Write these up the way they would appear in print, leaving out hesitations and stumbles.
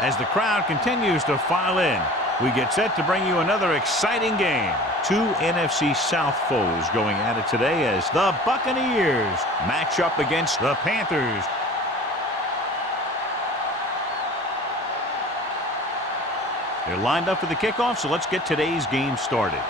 As the crowd continues to file in, we get set to bring you another exciting game. Two NFC South foes going at it today as the Buccaneers match up against the Panthers. They're lined up for the kickoff, so let's get today's game started.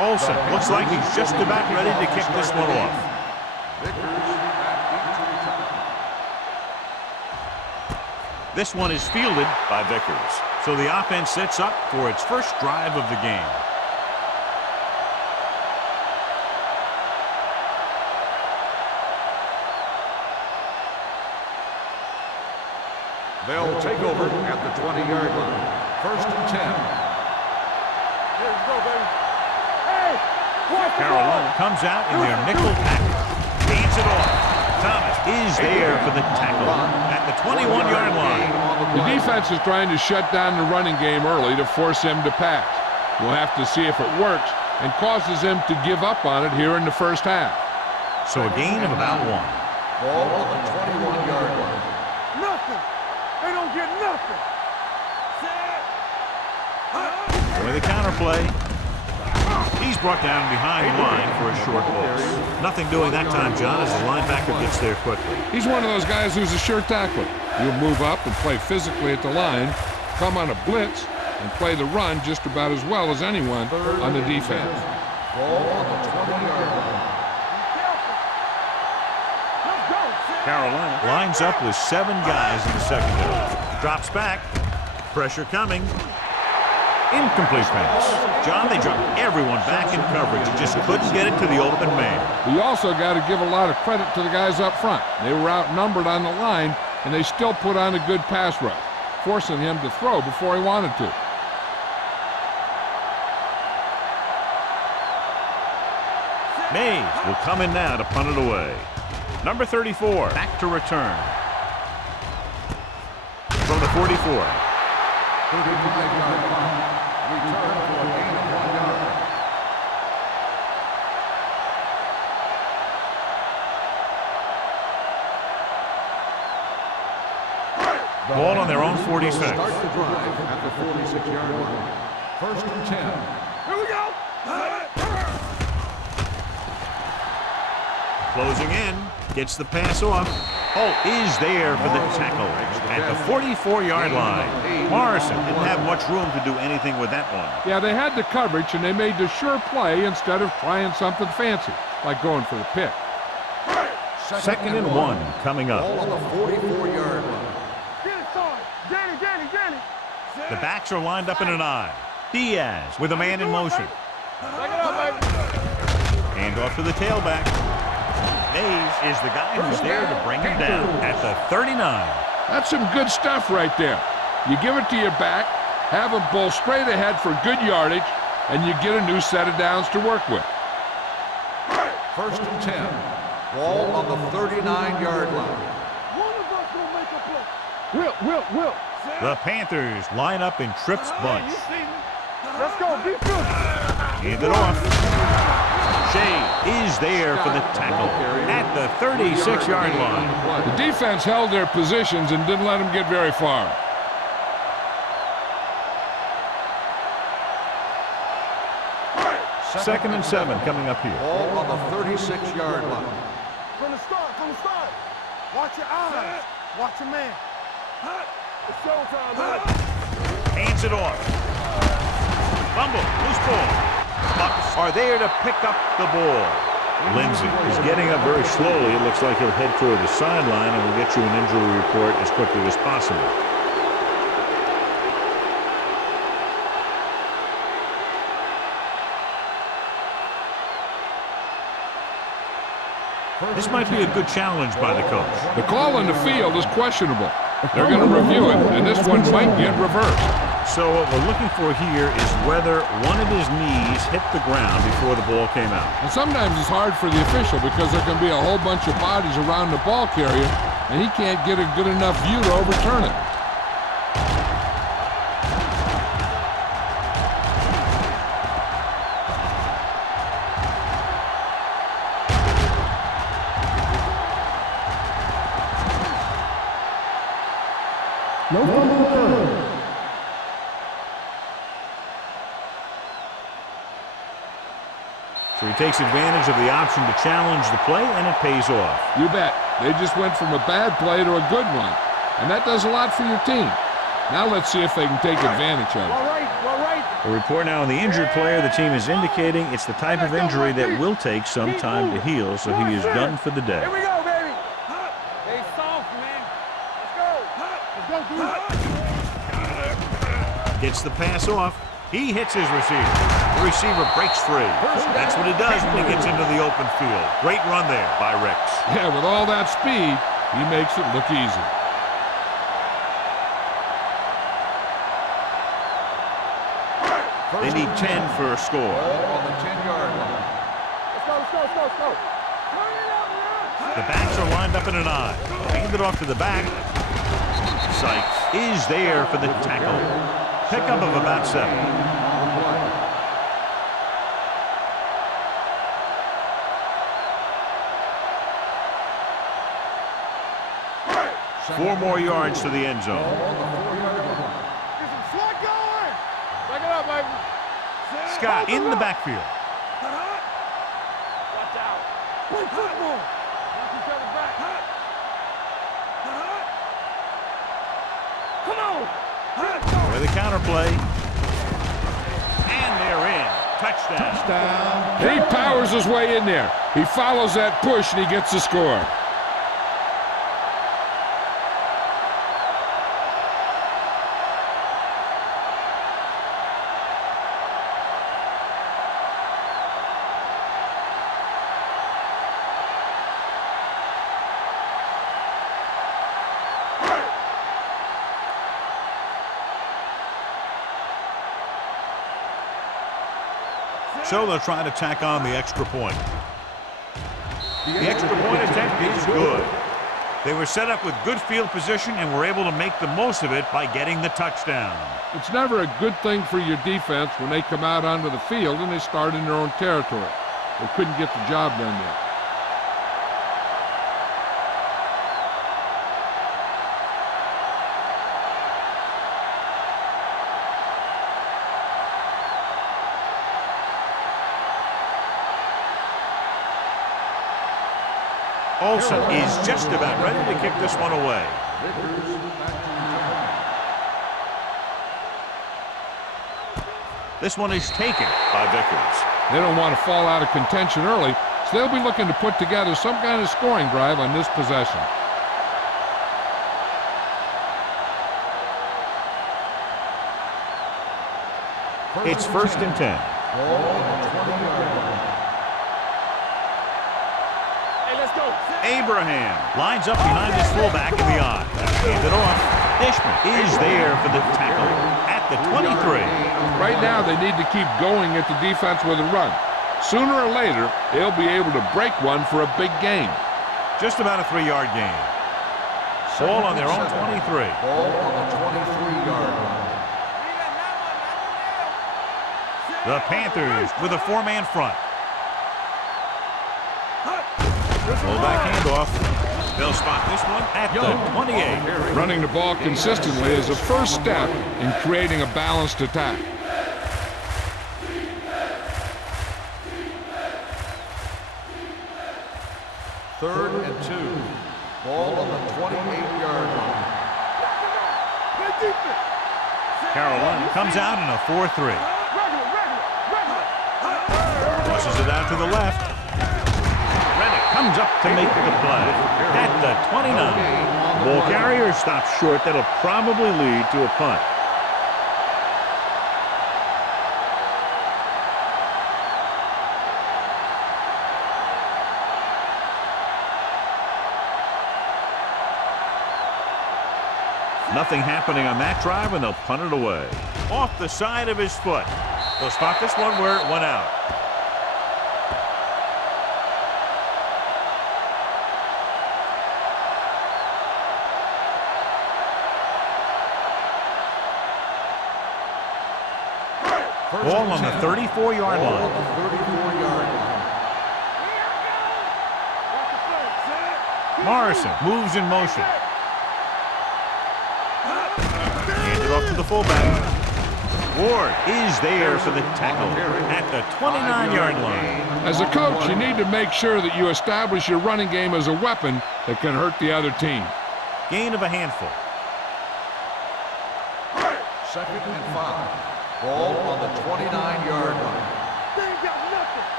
Olsen looks like he's just about ready to kick this one off. This one is fielded by Vickers. So the offense sets up for its first drive of the game. They'll take over at the 20-yard line. 1st and 10. Here we go, baby. Carolina comes out in their nickel package. Feeds it off. Thomas is there for the tackle at the 21-yard line. The defense is trying to shut down the running game early to force him to pass. We'll have to see if it works and causes him to give up on it here in the first half. So a gain of about 1. Ball on the 21-yard line. Nothing. They don't get nothing. With the counterplay. He's brought down behind the line for a short ball. Nothing doing that time, John, as the linebacker gets there quickly. He's one of those guys who's a sure tackler. He'll move up and play physically at the line, come on a blitz, and play the run just about as well as anyone on the defense. Ball on the 20-yard line. Carolina lines up with 7 guys in the secondary. Drops back. Pressure coming. Incomplete pass. John, they dropped everyone back in coverage. He just couldn't get it to the open man. We also got to give a lot of credit to the guys up front. They were outnumbered on the line, and they still put on a good pass rush, forcing him to throw before he wanted to. Mays will come in now to punt it away. Number 34 back to return. From the 44. 35-yard line. Return for a gain of 1 yard. Ball on their own 46. Start the drive at the 46-yard line. 1st and 10. Here we go. Closing in. Gets the pass off. Holt is there for the tackle at the 44-yard line. Morrison didn't have much room to do anything with that one. Yeah, they had the coverage, and they made the sure play instead of trying something fancy, like going for the pick. 2nd and 1 coming up. Ball on the 44-yard line. Get it, son. Get it. The backs are lined up in an I. Diaz with a man in motion. Take it up, baby. Hand off to the tailback. Mays is the guy who's there to bring him down at the 39. That's some good stuff right there. You give it to your back, have him pull straight ahead for good yardage, and you get a new set of downs to work with. 1st and 10. Ball on the 39-yard line. One of us will make a play. Will. The Panthers line up in Tripp's bunch. Let's go. Be good. Hand it off. Shea is there for the tackle at the 36-yard line. The defense held their positions and didn't let them get very far. Second and 7 coming up here. Ball on the 36-yard line. From the start. Watch your eyes. Watch your man. It's showtime, man. Hands it off. Fumble. Loose ball. Bucks are there to pick up the ball. Lindsey is getting up very slowly. It looks like he'll head toward the sideline, and we'll get you an injury report as quickly as possible. This might be a good challenge by the coach. The call on the field is questionable. They're going to review it, and this one might get reversed. So what we're looking for here is whether one of his knees hit the ground before the ball came out. And sometimes it's hard for the official because there can be a whole bunch of bodies around the ball carrier, and he can't get a good enough view to overturn it. No fumble return. So he takes advantage of the option to challenge the play, and it pays off. You bet. They just went from a bad play to a good one, and that does a lot for your team. Now let's see if they can take advantage of it. Well, right. A report now on the injured player. The team is indicating it's the type of injury that will take some time to heal, so he is done for the day. Here we go, baby. Stay soft, man. Let's go, dude. Gets the pass off. He hits his receiver. The receiver breaks free. That's what he does when he gets into the open field. Great run there by Rex. Yeah, with all that speed, he makes it look easy. They need 10 for a score. On the 10-yard line. Let's go. Turn it up, man. The backs are lined up in an I. Hand it off to the back. Sykes is there for the tackle. Pickup of about 7. Four more yards to the end zone. Get some slug going. Back it up, baby. Scott in the backfield. Watch out. Play football. Watch each other back. Come on. With the counter play. And they're in. Touchdown. He powers his way in there. He follows that push, and he gets the score. So they'll try to tack on the extra point. The extra point attempt is good. They were set up with good field position and were able to make the most of it by getting the touchdown. It's never a good thing for your defense when they come out onto the field and they start in their own territory. They couldn't get the job done yet. Olsen is just about ready to kick this one away. This one is taken by Vickers. They don't want to fall out of contention early, so they'll be looking to put together some kind of scoring drive on this possession. It's 1st and 10. Abraham lines up behind his fullback in the I. Hand it off. Dishman is there for the tackle at the 23. Right now, they need to keep going at the defense with a run. Sooner or later, they'll be able to break one for a big gain. Just about a 3-yard gain. Ball on their own 23. Ball on the 23-yard line. The Panthers with a 4-man front. Fullback handoff. They'll spot this one at the 28. Running the ball consistently is a first step in creating a balanced attack. Third and 2. Ball on the 28-yard line. Carolina comes out in a 4-3. Pushes it out to the left. Comes up to make the play at the 29. Ball carrier stops short. That'll probably lead to a punt. Nothing happening on that drive, and they'll punt it away. Off the side of his foot. They'll spot this one where it went out. Ball on the 34-yard Ball line. on the 34-yard line. Morrison moves in motion. Handed off to the fullback. Ward is there for the tackle at the 29-yard line. As a coach, you need to make sure that you establish your running game as a weapon that can hurt the other team. Gain of a handful. 2nd and 5. Ball on the 29-yard line.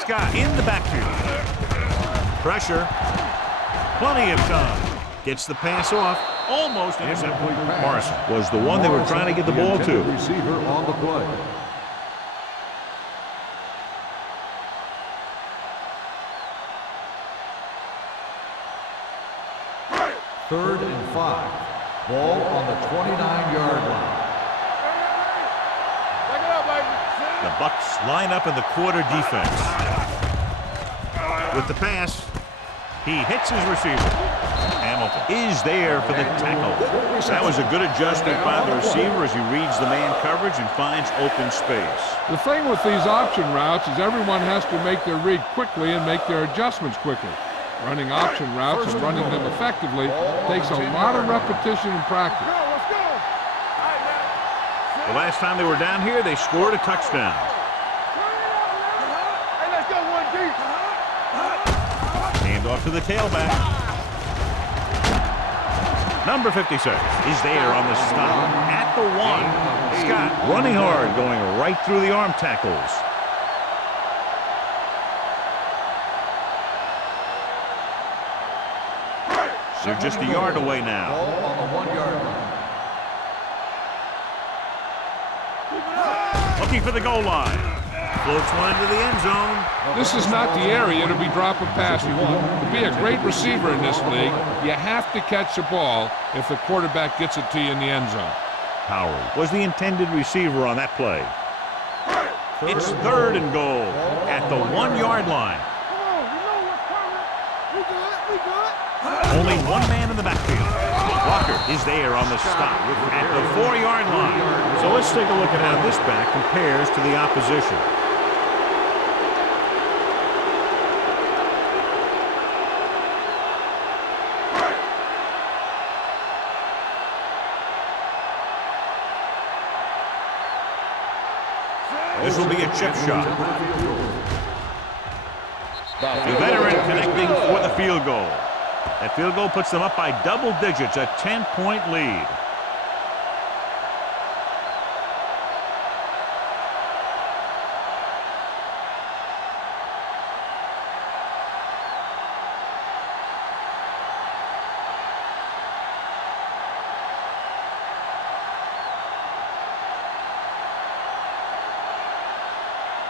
Scott in the backfield. Pressure. Plenty of time. Gets the pass off. Almost intercepted. Morrison was the one they were trying to get the ball to. Receiver on the play. Third and 5. Ball on the 29-yard line. The Bucks line up in the quarter defense. With the pass, he hits his receiver. Hamilton is there for the tackle. That was a good adjustment by the receiver as he reads the man coverage and finds open space. The thing with these option routes is everyone has to make their read quickly and make their adjustments quickly. Running option routes and running them effectively takes a lot of repetition and practice. The last time they were down here, they scored a touchdown. Hand off to the tailback. Number 56 is there on the stop at the 1. Scott running hard, going right through the arm tackles. They're just a yard away now. Ball on the 1-yard line. Looking for the goal line. Floats one into the end zone. This is not the area to be dropping passes. To be a great receiver in this league, you have to catch the ball if the quarterback gets it to you in the end zone. Howard was the intended receiver on that play. It's 3rd and goal at the 1-yard line. Only one man in the backfield. Walker is there on the stop at the 4-yard line. So let's take a look at how this back compares to the opposition. This will be a chip shot. The veteran connecting for the field goal. That field goal puts them up by double digits, a 10-point lead.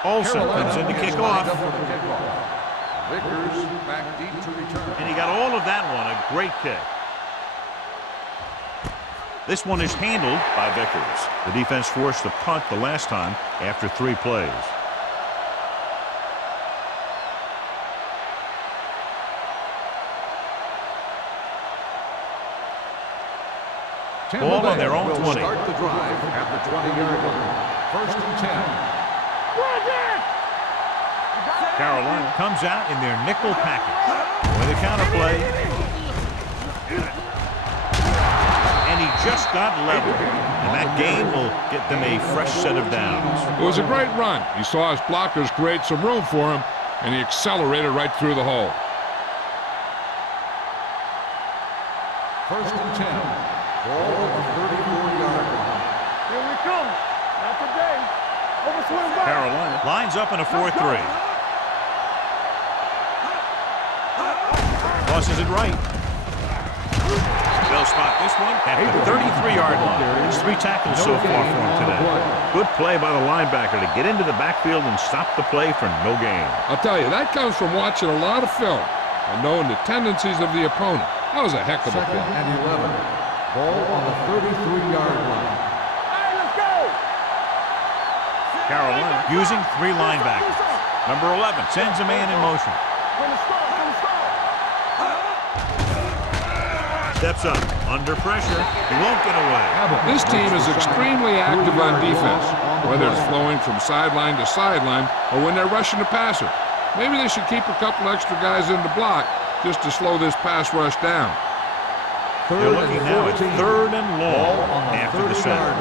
Olsen comes in to kick off. Vickers back deep to return. And he got all of that one, a great kick. This one is handled by Vickers. The defense forced the punt the last time after 3 plays. Ball on their own 20. Start the drive at the 20-yard line. 1st and 10. Carolina comes out in their nickel package with a counter play. And he just got leveled. And that gain will get them a fresh set of downs. It was a great run. He saw his blockers create some room for him, and he accelerated right through the hole. 1st and 10. Ball at the 34-yard line. Here we come. Not today. Overswing back. Carolina lines up in a 4-3. Tosses it right. They'll spot this one at the 33-yard line. There's 3 tackles so far for him today. Good play by the linebacker to get into the backfield and stop the play for no gain. I'll tell you, that comes from watching a lot of film and knowing the tendencies of the opponent. That was a heck of a 2nd play. and 11. Ball on the 33-yard line. Hey, let's go. Carolina using 3 linebackers. Number 11 sends a man in motion. From the start. Steps up, under pressure, he won't get away. This team is extremely active on defense, whether it's flowing from sideline to sideline or when they're rushing the passer. Maybe they should keep a couple extra guys in the block just to slow this pass rush down. They're looking now at 3rd and long after the set.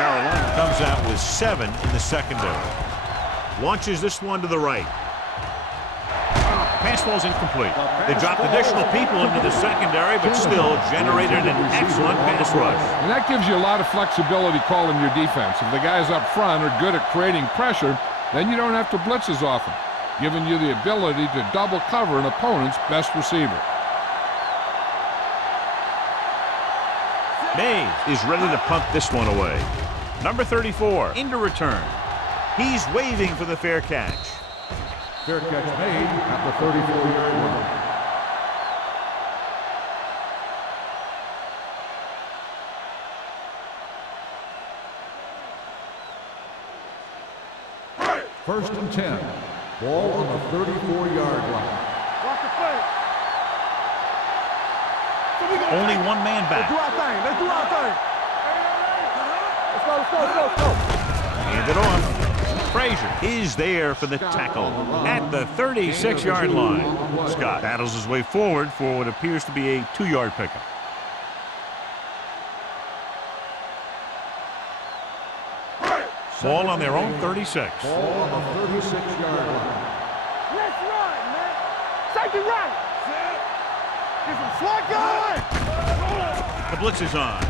Carolina comes out with 7 in the secondary. Launches this one to the right. Pass ball's incomplete. They dropped additional people into the secondary, but still generated an excellent pass rush. And that gives you a lot of flexibility calling your defense. If the guys up front are good at creating pressure, then you don't have to blitz as often, giving you the ability to double cover an opponent's best receiver. Mays is ready to punt this one away. Number 34 into return. He's waving for the fair catch. Fair catch made at the 34-yard line. First and 10. Ball on the 34-yard line. Watch the play. Only one man back. Let's do our thing. Let's do our thing. Let's go. Hand it off. Frazier is there for the tackle at the 36-yard line. Scott battles his way forward for what appears to be a 2-yard pickup. Ball on their own 36. Ball on the 36-yard line. Let's run, man. Safety right. Get some slot going. The blitz is on.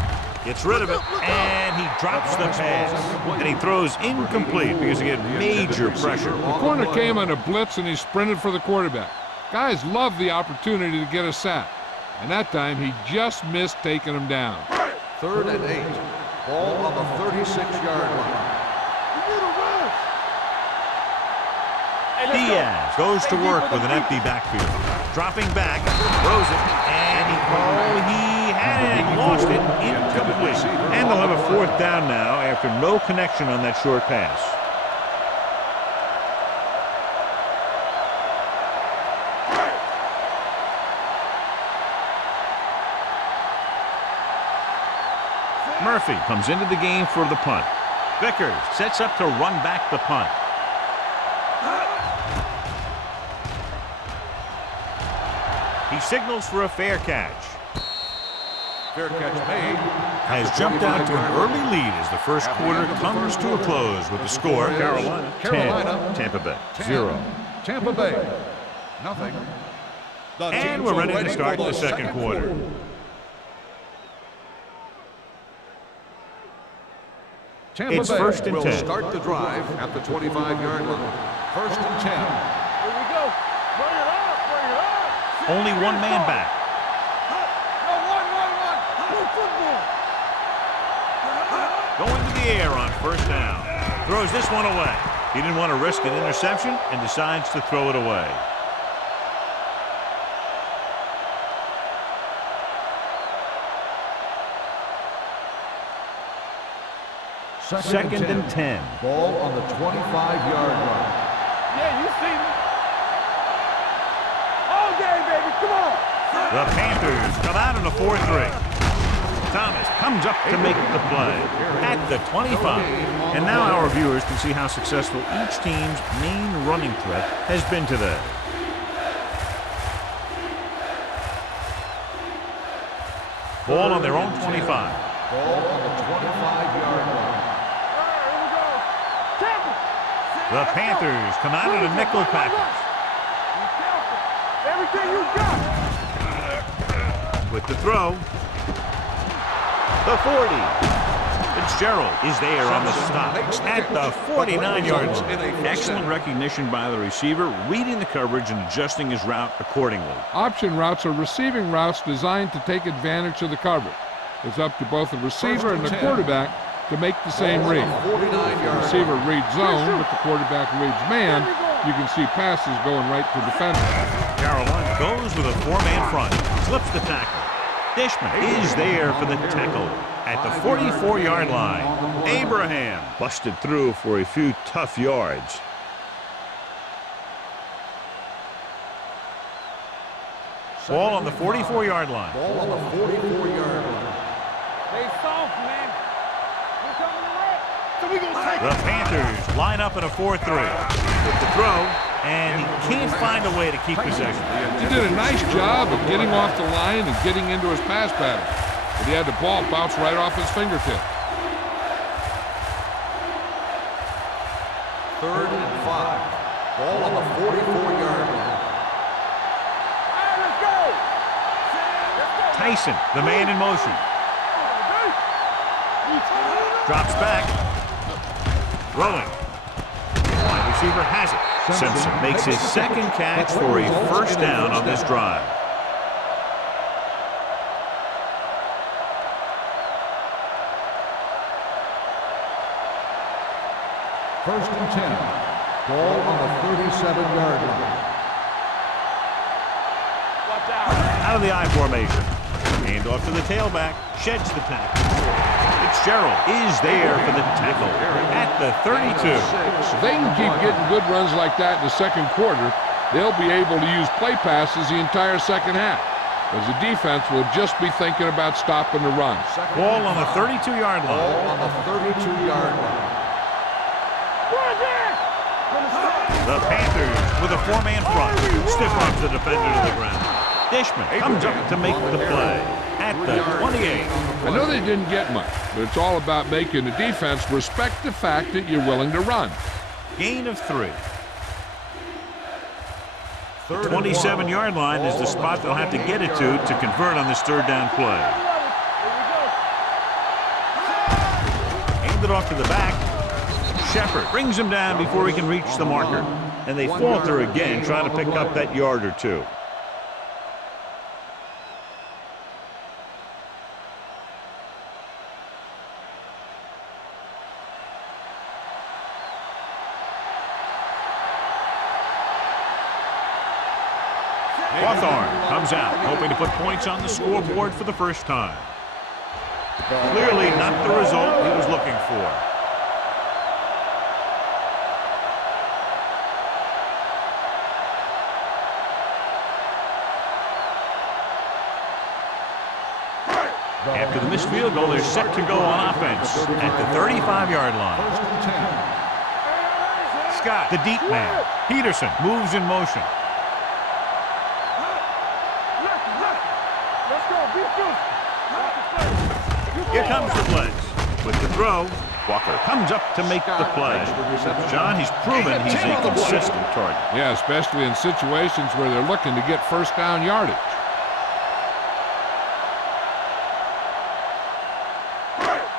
Gets rid of it, and he drops the pass. And he throws incomplete because he had major pressure. The corner came on a blitz, and he sprinted for the quarterback. Guys love the opportunity to get a sack. And that time, he just missed taking him down. 3rd and 8. Ball on the 36-yard line. Diaz goes to work with an empty backfield. Dropping back, throws it, and he had it and lost it, incomplete. And they'll have a 4th down now after no connection on that short pass. Murphy comes into the game for the punt. Vickers sets up to run back the punt. He signals for a fair catch. Fair catch made. Has jumped out to an early lead as the first quarter comes to a close with the score Carolina 10, Tampa Bay 0. Tampa Bay, nothing. And we're ready to start the second quarter. Tampa It's Bay 1st and will 10. start the drive at the 25-yard line. 1st and 10. Here we go. Bring it up. Only one man back. Going to the air on 1st down. Throws this one away. He didn't want to risk an interception and decides to throw it away. Second and 10. Ball on the 25-yard line. Yeah, you see me. All day, baby. Come on. The Panthers come out in a 4-3. Thomas comes up to make the play at the 25. And now our viewers can see how successful each team's main running threat has been today. Ball on their own 25. Ball on the 25-yard line. The Panthers come out in a nickel package. Everything you got. With the throw. The 40. Fitzgerald is there on the stop at the 49-yard line. Excellent recognition by the receiver, reading the coverage and adjusting his route accordingly. Option routes are receiving routes designed to take advantage of the coverage. It's up to both the receiver and the quarterback to make the same read. The receiver reads zone, but the quarterback reads man. You can see passes going right to defenders. Carolina goes with a 4-man front. Slips the tackle. Dishman is there for the tackle at the 44-yard line. Abraham busted through for a few tough yards. Ball on the 44-yard line. Ball on the 44-yard line. Stay soft, man. We're coming to wreck. So we gonna take The Panthers line up in a 4-3 with the throw, and he can't find a way to keep possession. He did a nice job of getting off the line and getting into his pass pattern, but he had the ball bounce right off his fingertip. 3rd and 5. Ball on the 44-yard line. Tyson, the man in motion. Drops back. Throwing. Wide receiver has it. Simpson makes his second catch for a first down on this drive. First and 10. Ball on the 37-yard line. Out of the I formation. Hand off to the tailback. Sheds the tackle. Fitzgerald is there for the tackle at the 32. If they can keep getting good runs like that in the second quarter, they'll be able to use play passes the entire second half, as the defense will just be thinking about stopping the run. Ball on the 32-yard line. Ball on the 32-yard line. The Panthers with a 4-man front. Stiff arms the defender to the ground. Dishman comes up to make the play at the 28. I know they didn't get much, but it's all about making the defense respect the fact that you're willing to run. Gain of 3. The 27-yard line is the spot they'll have to get it to convert on this third down play. Hand it off to the back. Shepard brings him down before he can reach the marker. And they falter again, trying to pick up that yard or two. Hawthorne comes out, hoping to put points on the scoreboard for the first time. Clearly not the result he was looking for. After the missed field goal, they're set to go on offense at the 35-yard line. Scott, the deep man. Peterson moves in motion. Here comes the blitz. With the throw, Walker comes up to make the play. John, he's proven he's a consistent target. Yeah, especially in situations where they're looking to get first down yardage.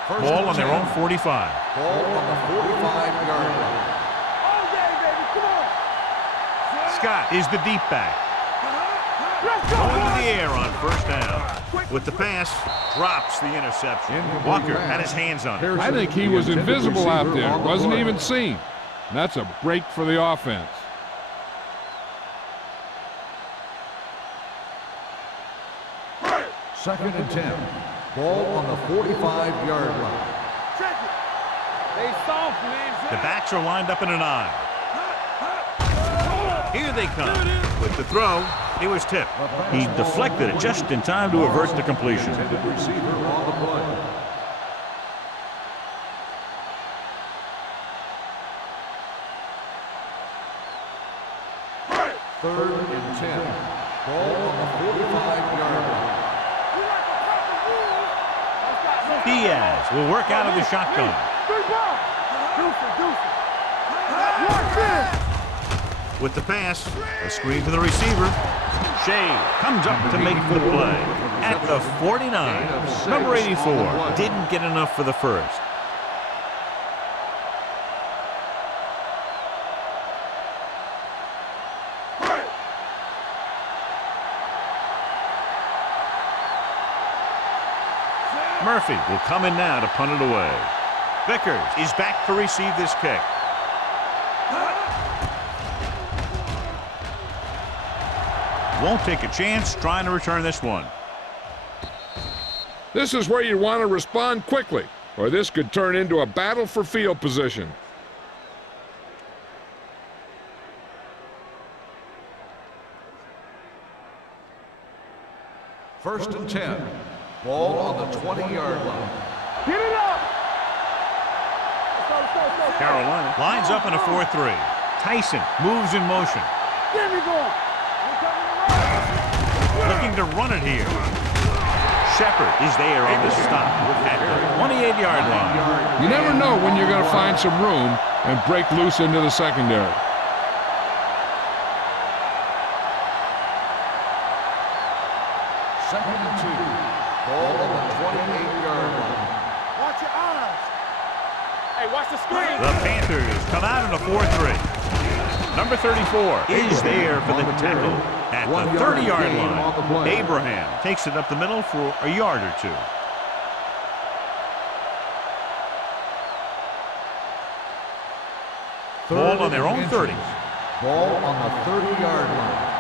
Ball on their own 45. Ball on the 45-yard line. Scott is the deep back. Going to the air on first down. With the pass, drops the interception. Walker had his hands on it. I think he was invisible out there. Wasn't even seen. And that's a break for the offense. Second and 10. Ball on the 45-yard line. They soft, man. The backs are lined up in an I. Here they come. With the throw, it was tipped. He deflected it just in time to avert the completion. Intended receiver on the play. Third and 10. Ball on the 45-yard line. Diaz will work out of the shotgun. With the pass, a screen to the receiver. Shea comes up to make the play at the 49. Number 84 didn't get enough for the first. Murphy will come in now to punt it away. Vickers is back to receive this kick. Won't take a chance trying to return this one. This is where you want to respond quickly, or this could turn into a battle for field position. First and 10. Ball on the 20-yard line. Get it up! Let's go. Carolina lines up in a 4-3. Tyson moves in motion. Get me going! I'm coming around! Looking to run it here. Shepard is there on the stop at the 28-yard line. You never know when you're going to find some room and break loose into the secondary. Second and 2. Ball on the 28-yard line. Watch your eyes! Hey, watch the screen! The Panthers come out in a 4-3. Number 34 is there for the tackle at the 30-yard line. Abraham takes it up the middle for a yard or two. Ball on their own 30. Ball on the 30-yard line.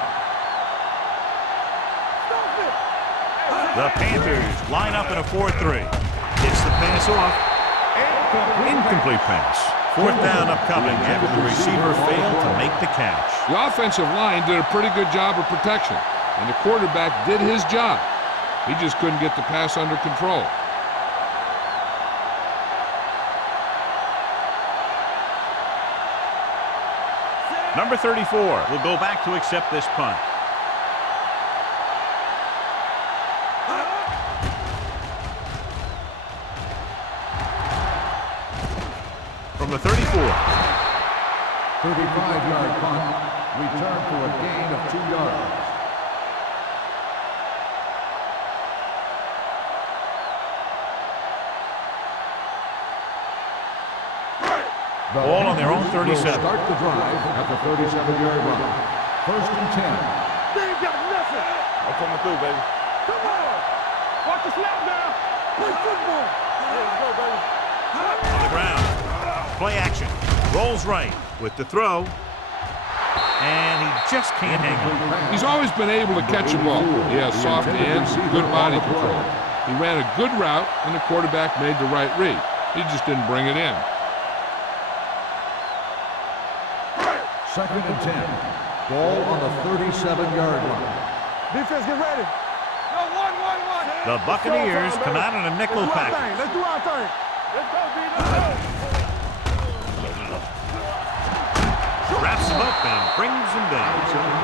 The Panthers line up in a 4-3. Gets the pass off. Incomplete pass. Fourth down upcoming after the receiver failed to make the catch. The offensive line did a pretty good job of protection, and the quarterback did his job. He just couldn't get the pass under control. Number 34 will go back to accept this punt. From the 34. 35-yard punt. Return for a gain of 2 yards. Ball on their own 37. Start the drive at the 37-yard line. First and 10. They ain't got nothing! I'm coming through, baby. Come on! Watch the snap down! Play football! Let's go, baby. On the ground. Play action. Rolls right with the throw. And he just can't hang on. He's always been able to catch a ball. He has soft hands, good body control. He ran a good route, and the quarterback made the right read. He just didn't bring it in. Second and 10. Ball on the 37-yard line. Defense, get ready! No, one. The Buccaneers come out in a nickel package. Let's do our thing! Let's go, B. Let's go. Wraps him up and brings him down.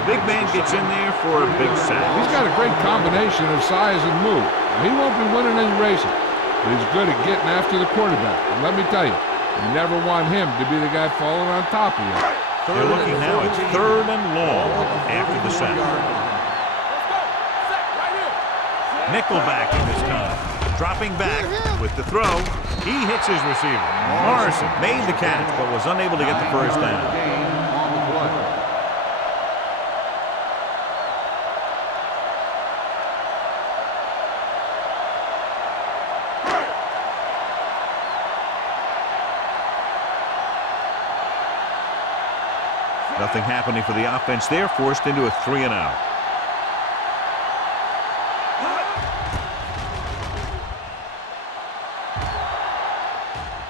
Big man gets in there for a big sack. He's got a great combination of size and move. Now, he won't be winning any races, but he's good at getting after the quarterback. And let me tell you, you never want him to be the guy falling on top of you. They're looking now. It's 3rd and long after the sack. Nickelbacking this time. Dropping back with the throw. He hits his receiver. Morrison made the catch but was unable to get the first down. Nothing happening for the offense. They're forced into a 3-and-out.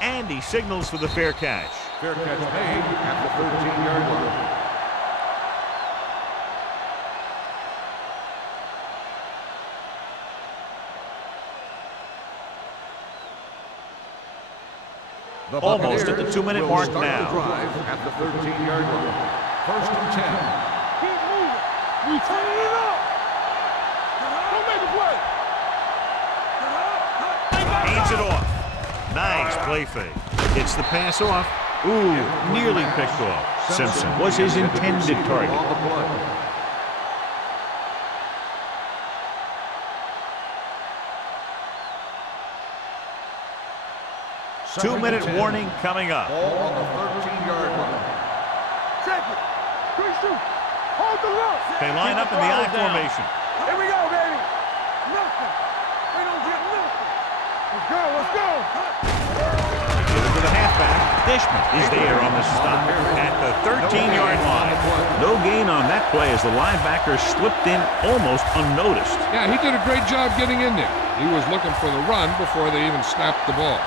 And he signals for the fair catch. Fair catch made at the 13-yard line. Almost at the 2-minute mark start now. The drive at the 13-yard line. First and 10. Keep moving! We turning it up! Don't make a play! Hands it off. Nice play fake. Gets the pass off. Ooh, nearly picked off. Simpson was his intended target. On the play. Two-minute warning coming up. Ball on the 13-yard line. Check it! Quick shoot! Hold the look! They line up in the I formation. Here we go, baby! Nothing! We don't get nothing! Let's go! Give it to the halfback. Dishman is there on the stop at the 13-yard line. No gain on that play as the linebacker slipped in almost unnoticed. Yeah, he did a great job getting in there. He was looking for the run before they even snapped the ball.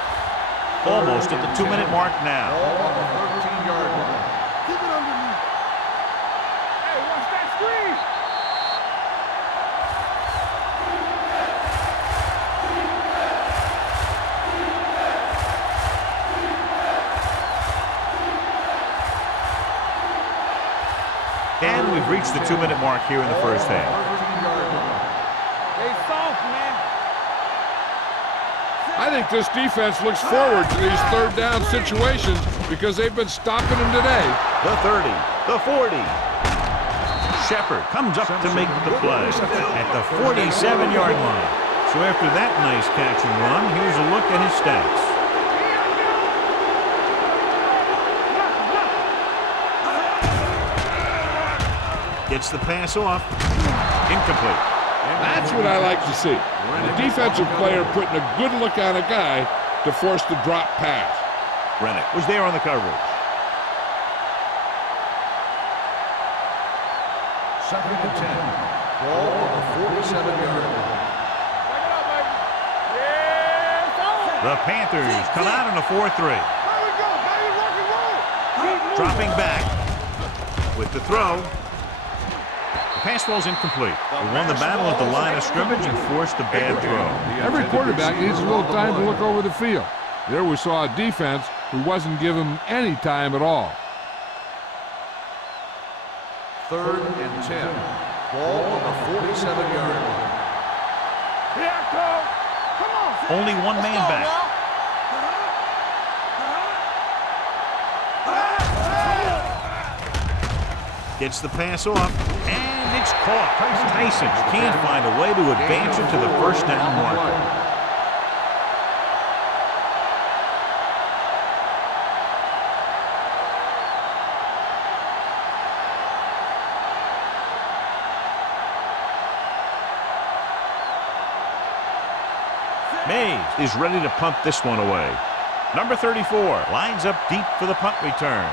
Almost at the 2-minute mark now. Ball on the 13-yard line. Keep it underneath! Hey, watch that screen! we've reached the 2-minute mark here in the first half. 13-yard line. They soft, man. I think this defense looks forward to these third down situations because they've been stopping them today. The 30, the 40. Shepard comes up to make the play at the 47-yard line. So after that nice catch and run, here's a look at his stats. Gets the pass off. Incomplete. That's what I like to see. The defensive player putting a good look on a guy to force the drop pass. Rennick was there on the coverage. Second and 10. Ball on the 47-yard line. Bring it up, baby. Yeah, soft. The Panthers come out in a 4-3. There we go, baby. Rock and roll. Dropping back with the throw. The pass ball's incomplete. He won the battle at the line of scrimmage and forced a bad throw. Every quarterback needs a little time to look over the field. There we saw a defense who wasn't giving any time at all. Third and 10. Ball on the 47-yard line. Here I come. Come on. Only one man back. Gets the pass off, and it's caught. Tyson can't find a way to advance it to the first down mark. Mays is ready to punt this one away. Number 34 lines up deep for the punt return.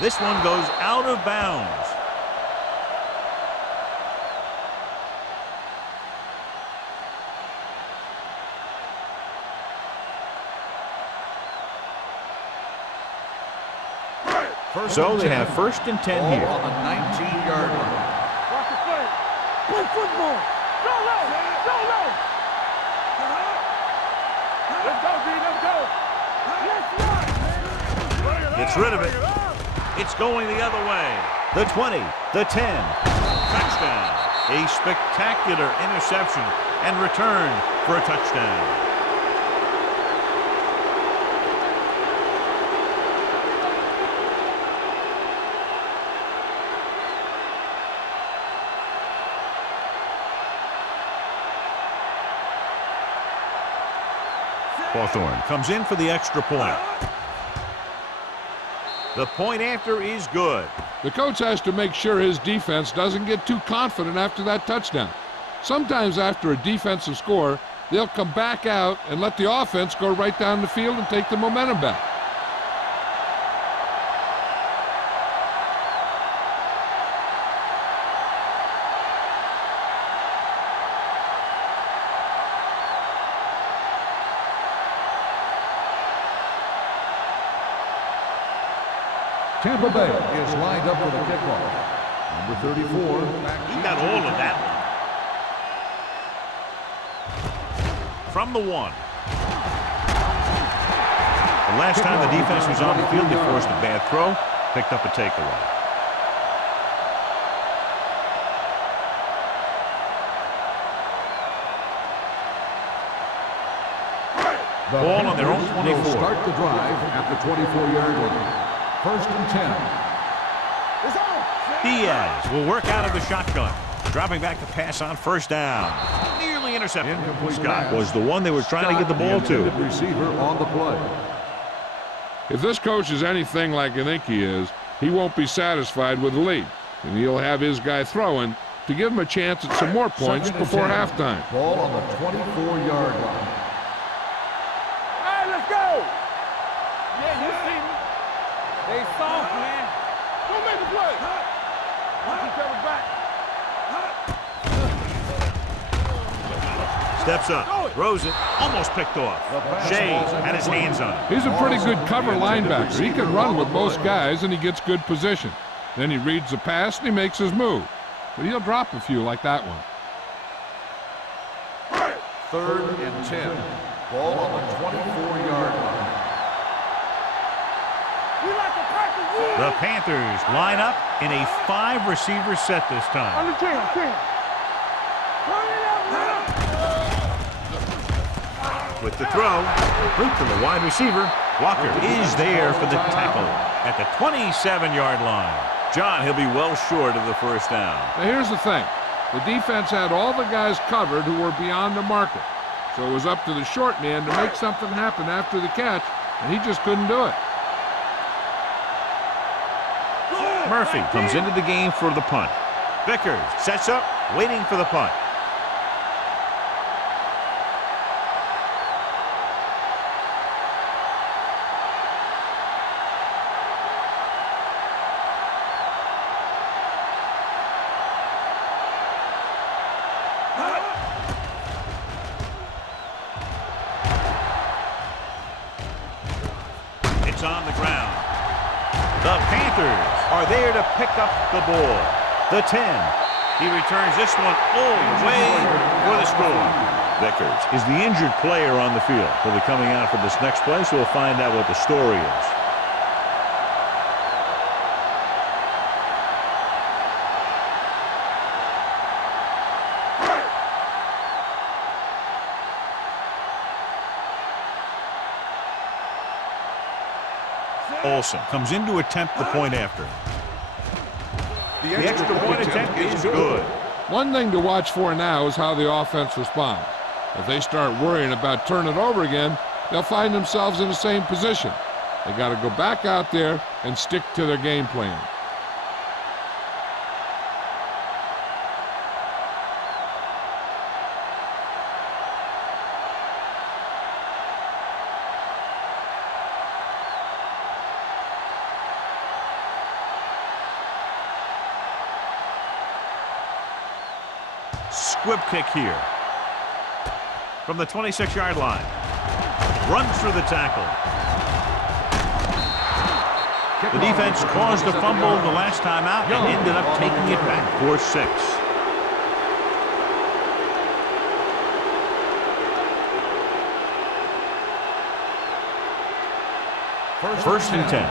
This one goes out of bounds. So they have first and 10 here. On the 19-yard line. Watch the play. Play football. Go low. Go low. Let's go, D. Let's go. Let's run. Gets rid of it. It's going the other way. The 20, the 10. Touchdown. A spectacular interception and return for a touchdown. Hawthorne comes in for the extra point. The point after is good. The coach has to make sure his defense doesn't get too confident after that touchdown. Sometimes after a defensive score, they'll come back out and let the offense go right down the field and take the momentum back. Tampa Bay is lined up for the kickoff. Number 34. He got all of that one. From the 1. The last time the defense was on the field, they forced a bad throw, picked up a takeaway. Ball on their own 24. Start the drive at the 24-yard line. First and 10. It's on. Diaz will work out of the shotgun. Dropping back to pass on first down. Nearly intercepted. Scott was the one they were trying to get the ball to. Receiver on the play. If this coach is anything like I think he is, he won't be satisfied with the lead. And he'll have his guy throwing to give him a chance at some more points before halftime. Ball on the 24-yard line. Hey, let's go. Yeah, you see me. They soft, man. Don't make the play. Watch each other back. Steps up, throws it, almost picked off. Shea had his hands on it. He's a pretty good cover linebacker. He can run with most guys, and he gets good position. Then he reads the pass, and he makes his move. But he'll drop a few like that one. 3rd and 10. Ball on the 24-yard line. The Panthers line up in a 5-receiver set this time. With the throw, complete to the wide receiver. Walker is there for the tackle at the 27-yard line. John, he'll be well short of the first down. Now here's the thing. The defense had all the guys covered who were beyond the marker. So it was up to the short man to make something happen after the catch, and he just couldn't do it. Murphy comes into the game for the punt. Vickers sets up, waiting for the punt. It's on the ground. The Panthers are there to pick up the ball. The 10. He returns this one all the way for the score. Vickers is the injured player on the field. He'll be coming out for this next play, so we'll find out what the story is. Olsen comes in to attempt the point after. The extra point attempt is good. One thing to watch for now is how the offense responds. If they start worrying about turning it over again, they'll find themselves in the same position. They got to go back out there and stick to their game plan. Squib kick here. From the 26-yard line. Runs through the tackle. The defense caused a fumble the last time out and ended up taking it back for 6. First and 10.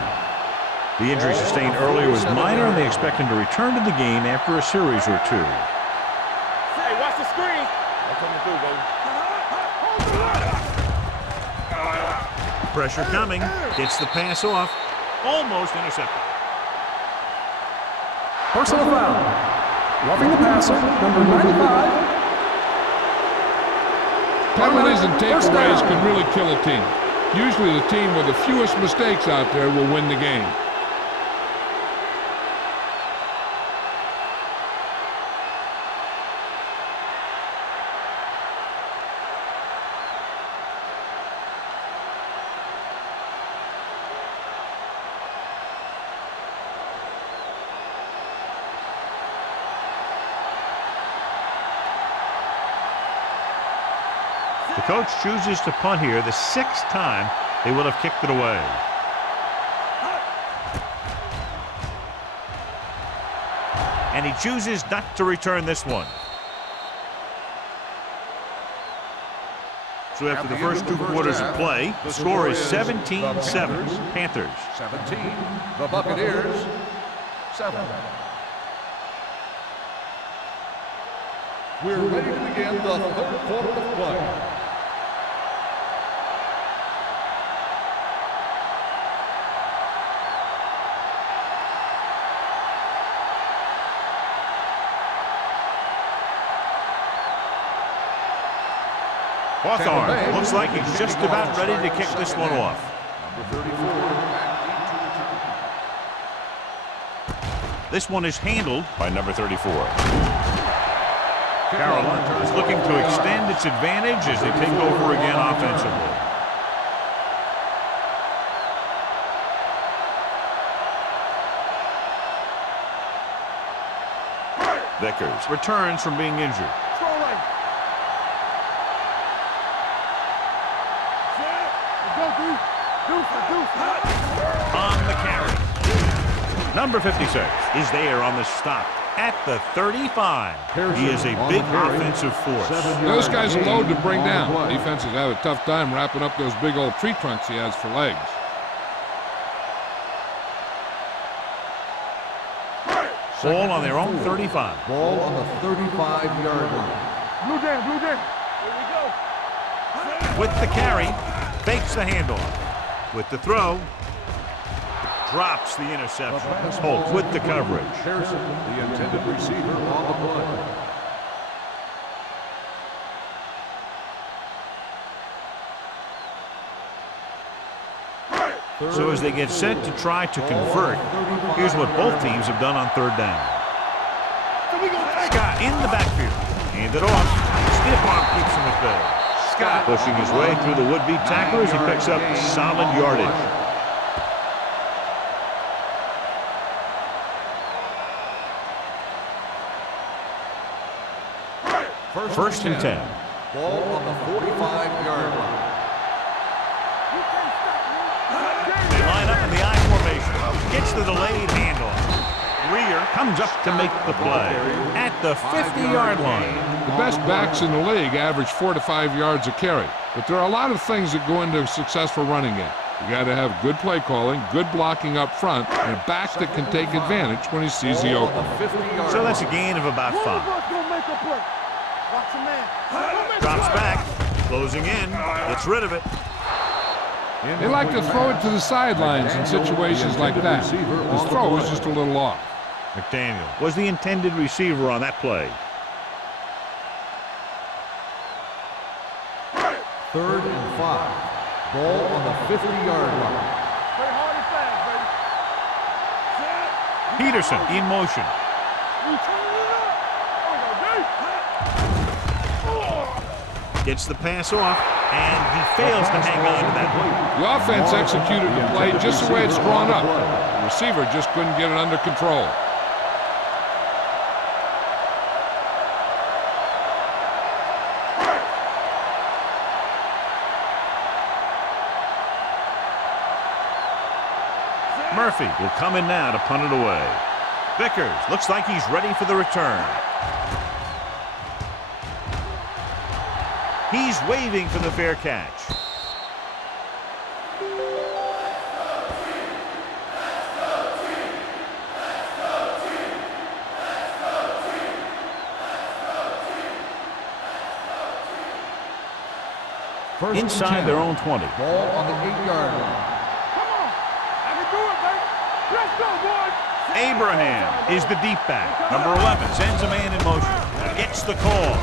The injury sustained earlier was minor, and they expect him to return to the game after a series or 2. Hey, watch the screen. I'm coming through, baby. Pressure coming. Gets the pass off. Almost intercepted. Personal foul. Roughing the passer, number 95. Penalties and takeaways can really kill a team. Usually the team with the fewest mistakes out there will win the game. The coach chooses to punt here the 6th time they will have kicked it away. And he chooses not to return this one. So after the first 2 quarters of play, the score is 17-7. Panthers. 17. The Buccaneers 7. We're ready to begin the 3rd quarter of play. Hawthorne looks like he's just about ready to kick this one off. Number 34. This one is handled by number 34. Carolina is looking to extend its advantage as they take over again offensively. Vickers returns from being injured. Number 56 is there on the stop at the 35. He is a big offensive force. This guy's a load to bring down. Defenses have a tough time wrapping up those big old tree trunks he has for legs. Ball on their own 35. Ball on the 35-yard line. Blue Jay, Blue Jay. Here we go. With the carry, fakes the handoff. With the throw, drops the interception. Holt with the coverage. Pearson, the intended receiver, on the play. So as they get set to try to convert, here's what both teams have done on third down. Scott in the backfield. Hand it off. Stiff arm keeps him at bay. Scott pushing his way through the would-be tacklers. He picks up solid yardage. First and 10. Ball on the 45-yard line. They line up in the I formation. Gets the delayed handoff. Greer comes up to make the play at the 50-yard line. The best backs in the league average 4 to 5 yards a carry, but there are a lot of things that go into a successful running game. You got to have good play calling, good blocking up front, and a back that can take advantage when he sees the open. So that's a gain of about 5. Drops back, closing in, gets rid of it. They like to throw it to the sidelines in situations like that. His throw is just a little off. McDaniel was the intended receiver on that play. Third and 5. Ball on the 50-yard line. Play hard and fast, baby. Peterson in motion. Gets the pass off, and he fails to hang on to that. The offense executed the play just the way it's drawn up. The receiver just couldn't get it under control. Murphy will come in now to punt it away. Vickers looks like he's ready for the return. He's waving for the fair catch. Inside their own 20. Ball on the 8-yard line. Abraham is the deep back. Number 11 sends a man in motion. Gets the call.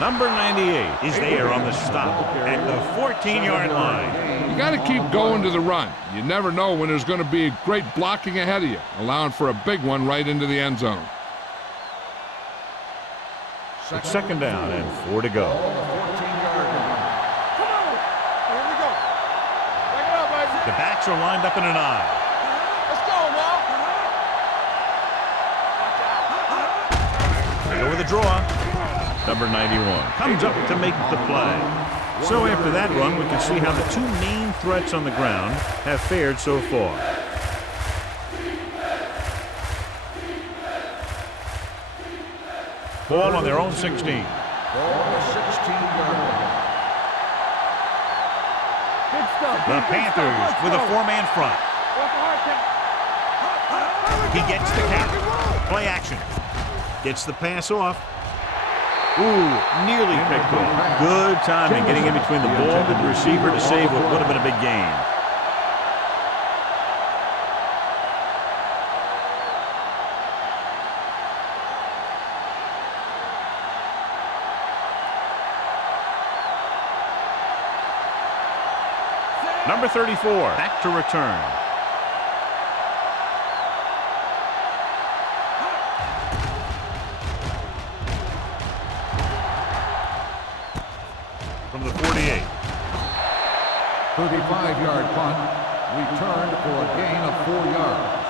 Number 98 is there on the stop at the 14-yard line. You got to keep going to the run. You never know when there's going to be great blocking ahead of you, allowing for a big one right into the end zone. Second down and 4 to go. The backs are lined up in an I. They go with a draw. Number 91 comes up to make the play. So after that run, we can see how the two main threats on the ground have fared so far. Ball on their own 16. Ball on the 16-yard line. The Panthers with a 4-man front. He gets the carry. Play action. Gets the pass off. Ooh, nearly picked off. Good timing getting in between the ball and the receiver to save what would have been a big gain. Number 34, back to return. From the 48. 35-yard punt, returned for a gain of 4 yards.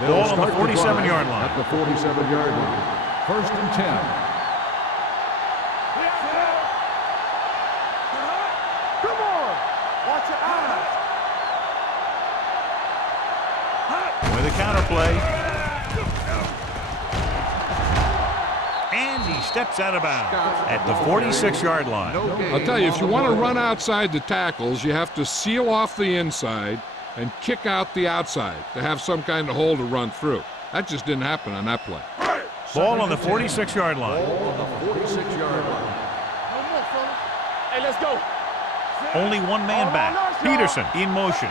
Ball on the 47-yard line. At the 47-yard line. First and 10. play. And he steps out of bounds at the 46-yard line. I'll tell you, if you want to run outside the tackles, you have to seal off the inside and kick out the outside to have some kind of hole to run through. That just didn't happen on that play. Ball on the 46-yard line. Ball on the 46-yard line. Hey, let's go. Only one man back. Peterson in motion.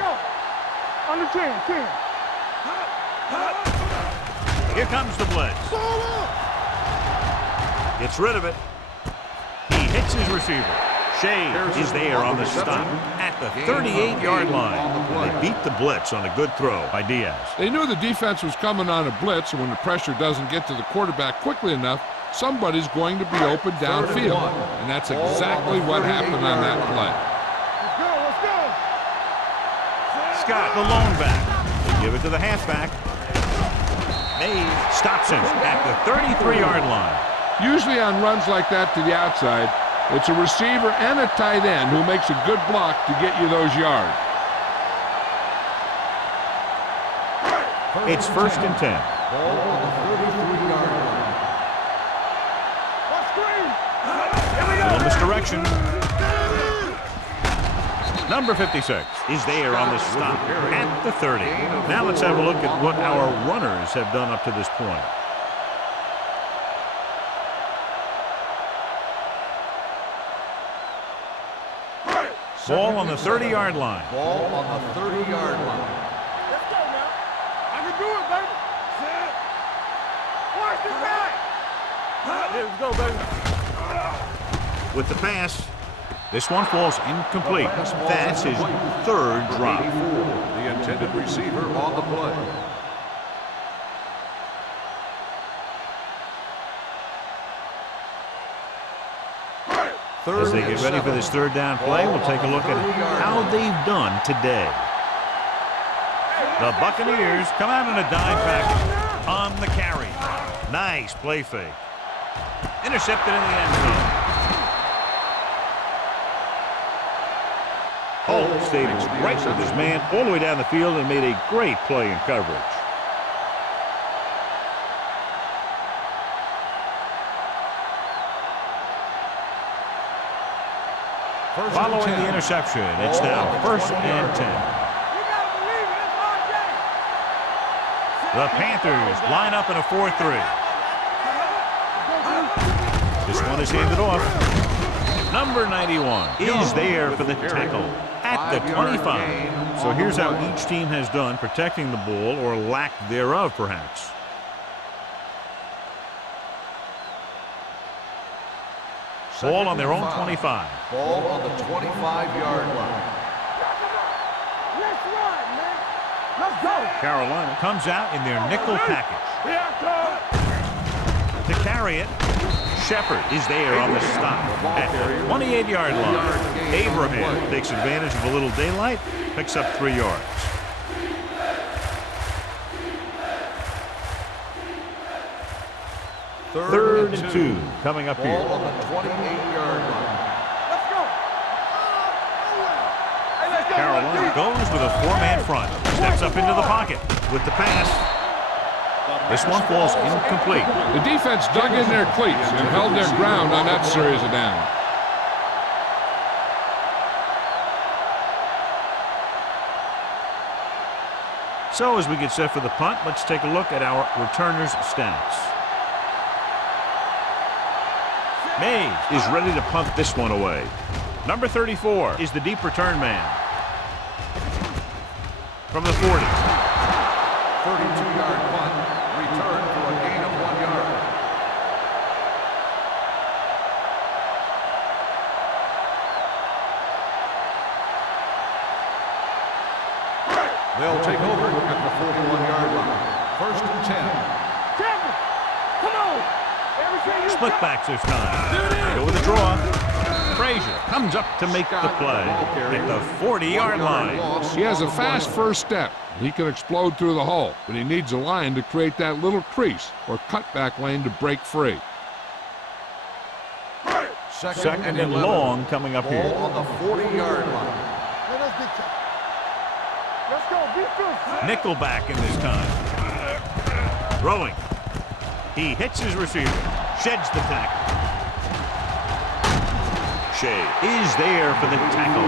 Under 10, 10. Here comes the blitz. Gets rid of it. He hits his receiver. Shea is there on the stop at the 38-yard line. They beat the blitz on a good throw by Diaz. They knew the defense was coming on a blitz, and when the pressure doesn't get to the quarterback quickly enough, somebody's going to be open downfield. And that's exactly what happened on that play. Let's go. Scott, the lone back. They give it to the halfback. Mays stops him at the 33-yard line. Usually on runs like that to the outside, it's a receiver and a tight end who makes a good block to get you those yards. It's 1st and 10. Ball on the 33-yard line. Little misdirection. Number 56 is there on the stop at the 30. Now let's have a look at what our runners have done up to this point. Ball on the 30-yard line. Ball on the 30-yard line. Let's go now. I can do it, baby. Watch this guy. Let's go, baby. With the pass, this one falls incomplete. That's his 3rd drop. The intended receiver on the play. As they get ready for this 3rd down play, we'll take a look at how they've done today. The Buccaneers come out in a dime package on the carry. Nice play fake. Intercepted in the end zone. Holt stayed right with his man all the way down the field and made a great play in coverage. Following the interception, it's now 1st and 10. The Panthers line up in a 4-3. This one is handed off. Number 91 is there for the tackle at the 25. So here's how each team has done protecting the ball, or lack thereof, perhaps. Ball on their own 25. Ball on the 25-yard line. Let's run, man. Let's go. Carolina comes out in their nickel package. Here I come. To carry it, Shepard is there on the stop at the 28-yard line. Abraham takes advantage of a little daylight, picks up 3 yards. Third and 2 coming up here. Ball on the 28-yard line. Let's go. Hey, let's go. Carolina goes with a 4-man front. Steps up into the pocket with the pass. This one falls incomplete. The defense dug in their cleats and held their ground on that series of downs. So as we get set for the punt, let's take a look at our returners' stats. Mays is ready to punt this one away. Number 34 is the deep return man. From the 40. 32-yard punt. Return for a gain of 1 yard. They'll take over at the 41-yard line. 1st and 10. Champion, come on. Everything you Split got. backs this time. They go with a draw. Frazier comes up to make the play at the 40-yard line. He has a fast first step. He can explode through the hole, but he needs a line to create that little crease or cutback lane to break free. Second and long coming up Ball here. on the 40-yard line. Let us be tough. Let's go. Be fierce. Nickelback in this time. Throwing. He hits his receiver. Sheds the tackle. Shea is there for the tackle.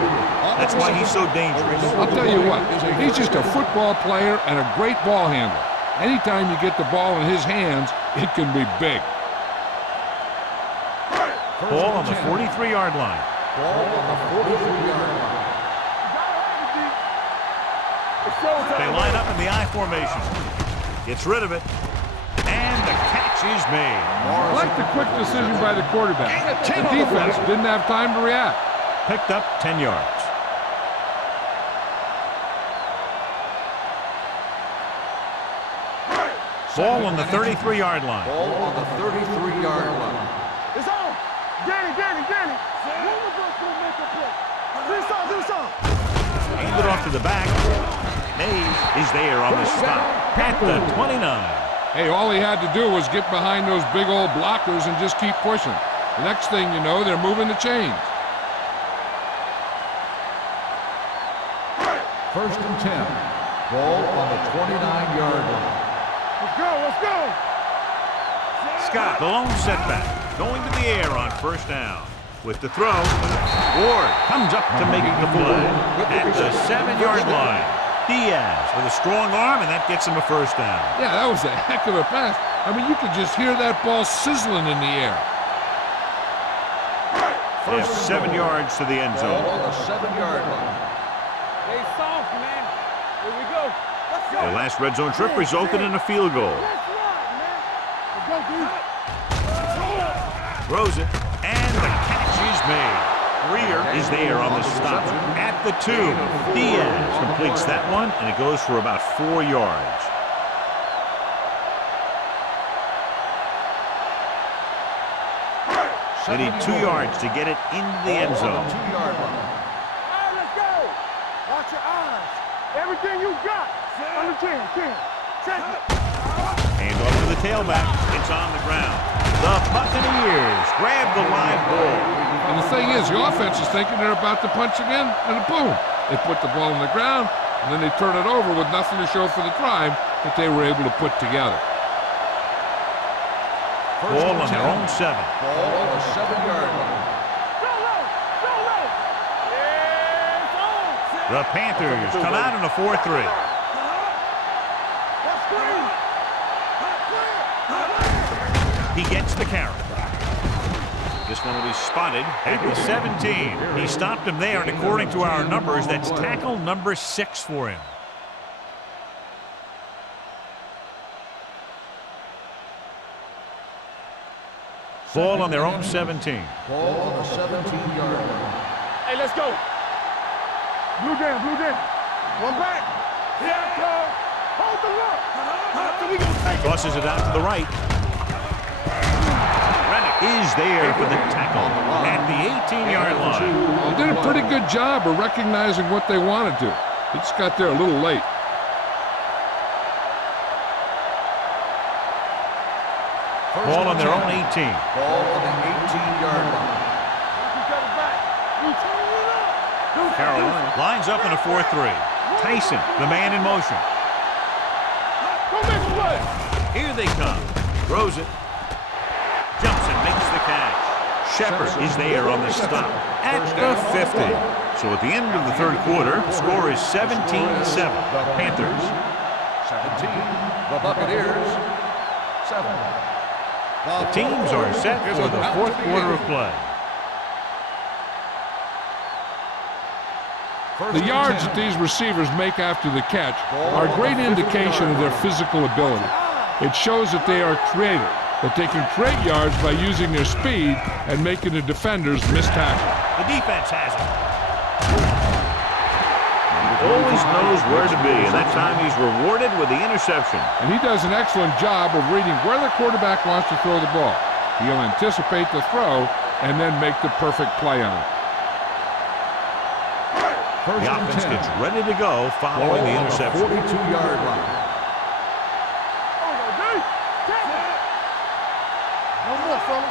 That's why he's so dangerous. I'll tell you what, he's just a football player and a great ball handler. Anytime you get the ball in his hands, it can be big. Ball on the 43-yard line. Ball on the 43-yard line. They line up in the I formation. Gets rid of it. And the catch is made. I like the quick decision by the quarterback. The defense didn't have time to react. Picked up 10 yards. Ball on the 33-yard line. Ball on the 33-yard line. It's on. Danny. One of us will make a play. Do something. Handed off to the back. Mays is there on the stop at the 29. Hey, all he had to do was get behind those big old blockers and just keep pushing. The next thing you know, they're moving the chains. First and 10. Ball on the 29-yard line. Let's go. Scott, the lone setback, going to the air on first down. With the throw, Ward comes up to make the play at the 7-yard line. Diaz with a strong arm, and that gets him a first down. Yeah, that was a heck of a pass. I mean, you could just hear that ball sizzling in the air. They have 7 yards to the end zone. Ball on the 7-yard line. They soft, man. Here we go. Their last red zone trip resulted in a field goal. Let's go, dude. Throws it, and the catch is made. Greer is there on the stop at the 2. Diaz completes that one, and it goes for about 4 yards. They need 2 yards to get it into the end zone. 2-yard line. All right, let's go. Watch your eyes. Everything you got. Under 10. Check it. Hand off to the tailback. It's on the ground. The Buccaneers grab the live ball. And the thing is, the offense is thinking they're about to punch again, and boom, they put the ball on the ground, and then they turn it over with nothing to show for the drive that they were able to put together. Ball on their own 7. Ball on the 7-yard line. Go low. Yeah, it's on. The Panthers come out in a 4-3. That's clean. He gets the carry. This one will be spotted at the 17. He stopped him there, and according to our numbers, that's tackle number 6 for him. Ball on their own 17. Ball on the 17-yard line. Hey, let's go. Blue down. One back. Here I come. Hold the look. We gonna take it. Tosses it out to the right. Rennick is there for the tackle at the 18-yard line. They did a pretty good job of recognizing what they wanted to. They just got there a little late. Ball on their own 18. Ball on the 18-yard line. Carolina lines up in a 4-3. Tyson, the man in motion. Here they come. Throws it. Jumps and makes the catch. Shepard is there on the stop at the 50. So at the end of the third quarter, the score is 17-7. Panthers. 17. The Buccaneers. 7. The teams are set for the fourth quarter of play. The yards that these receivers make after the catch are a great indication of their physical ability. It shows that they are creative, that they can create yards by using their speed and making the defenders miss tackle. The defense has it. Always knows where to be, and that time he's rewarded with the interception. And he does an excellent job of reading where the quarterback wants to throw the ball. He'll anticipate the throw and then make the perfect play on it. The offense gets ready to go following the interception. 42-yard line. No more, fella.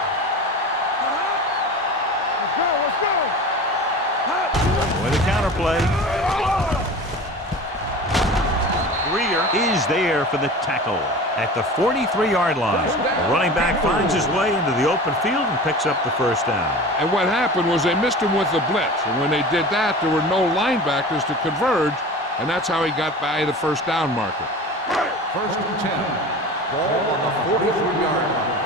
Let's go. With a counter play. Greer is there for the tackle at the 43-yard line. The running back finds his way into the open field and picks up the first down. And what happened was they missed him with the blitz. And when they did that, there were no linebackers to converge, and that's how he got by the first down marker. First and 10. Ball on the 43-yard line.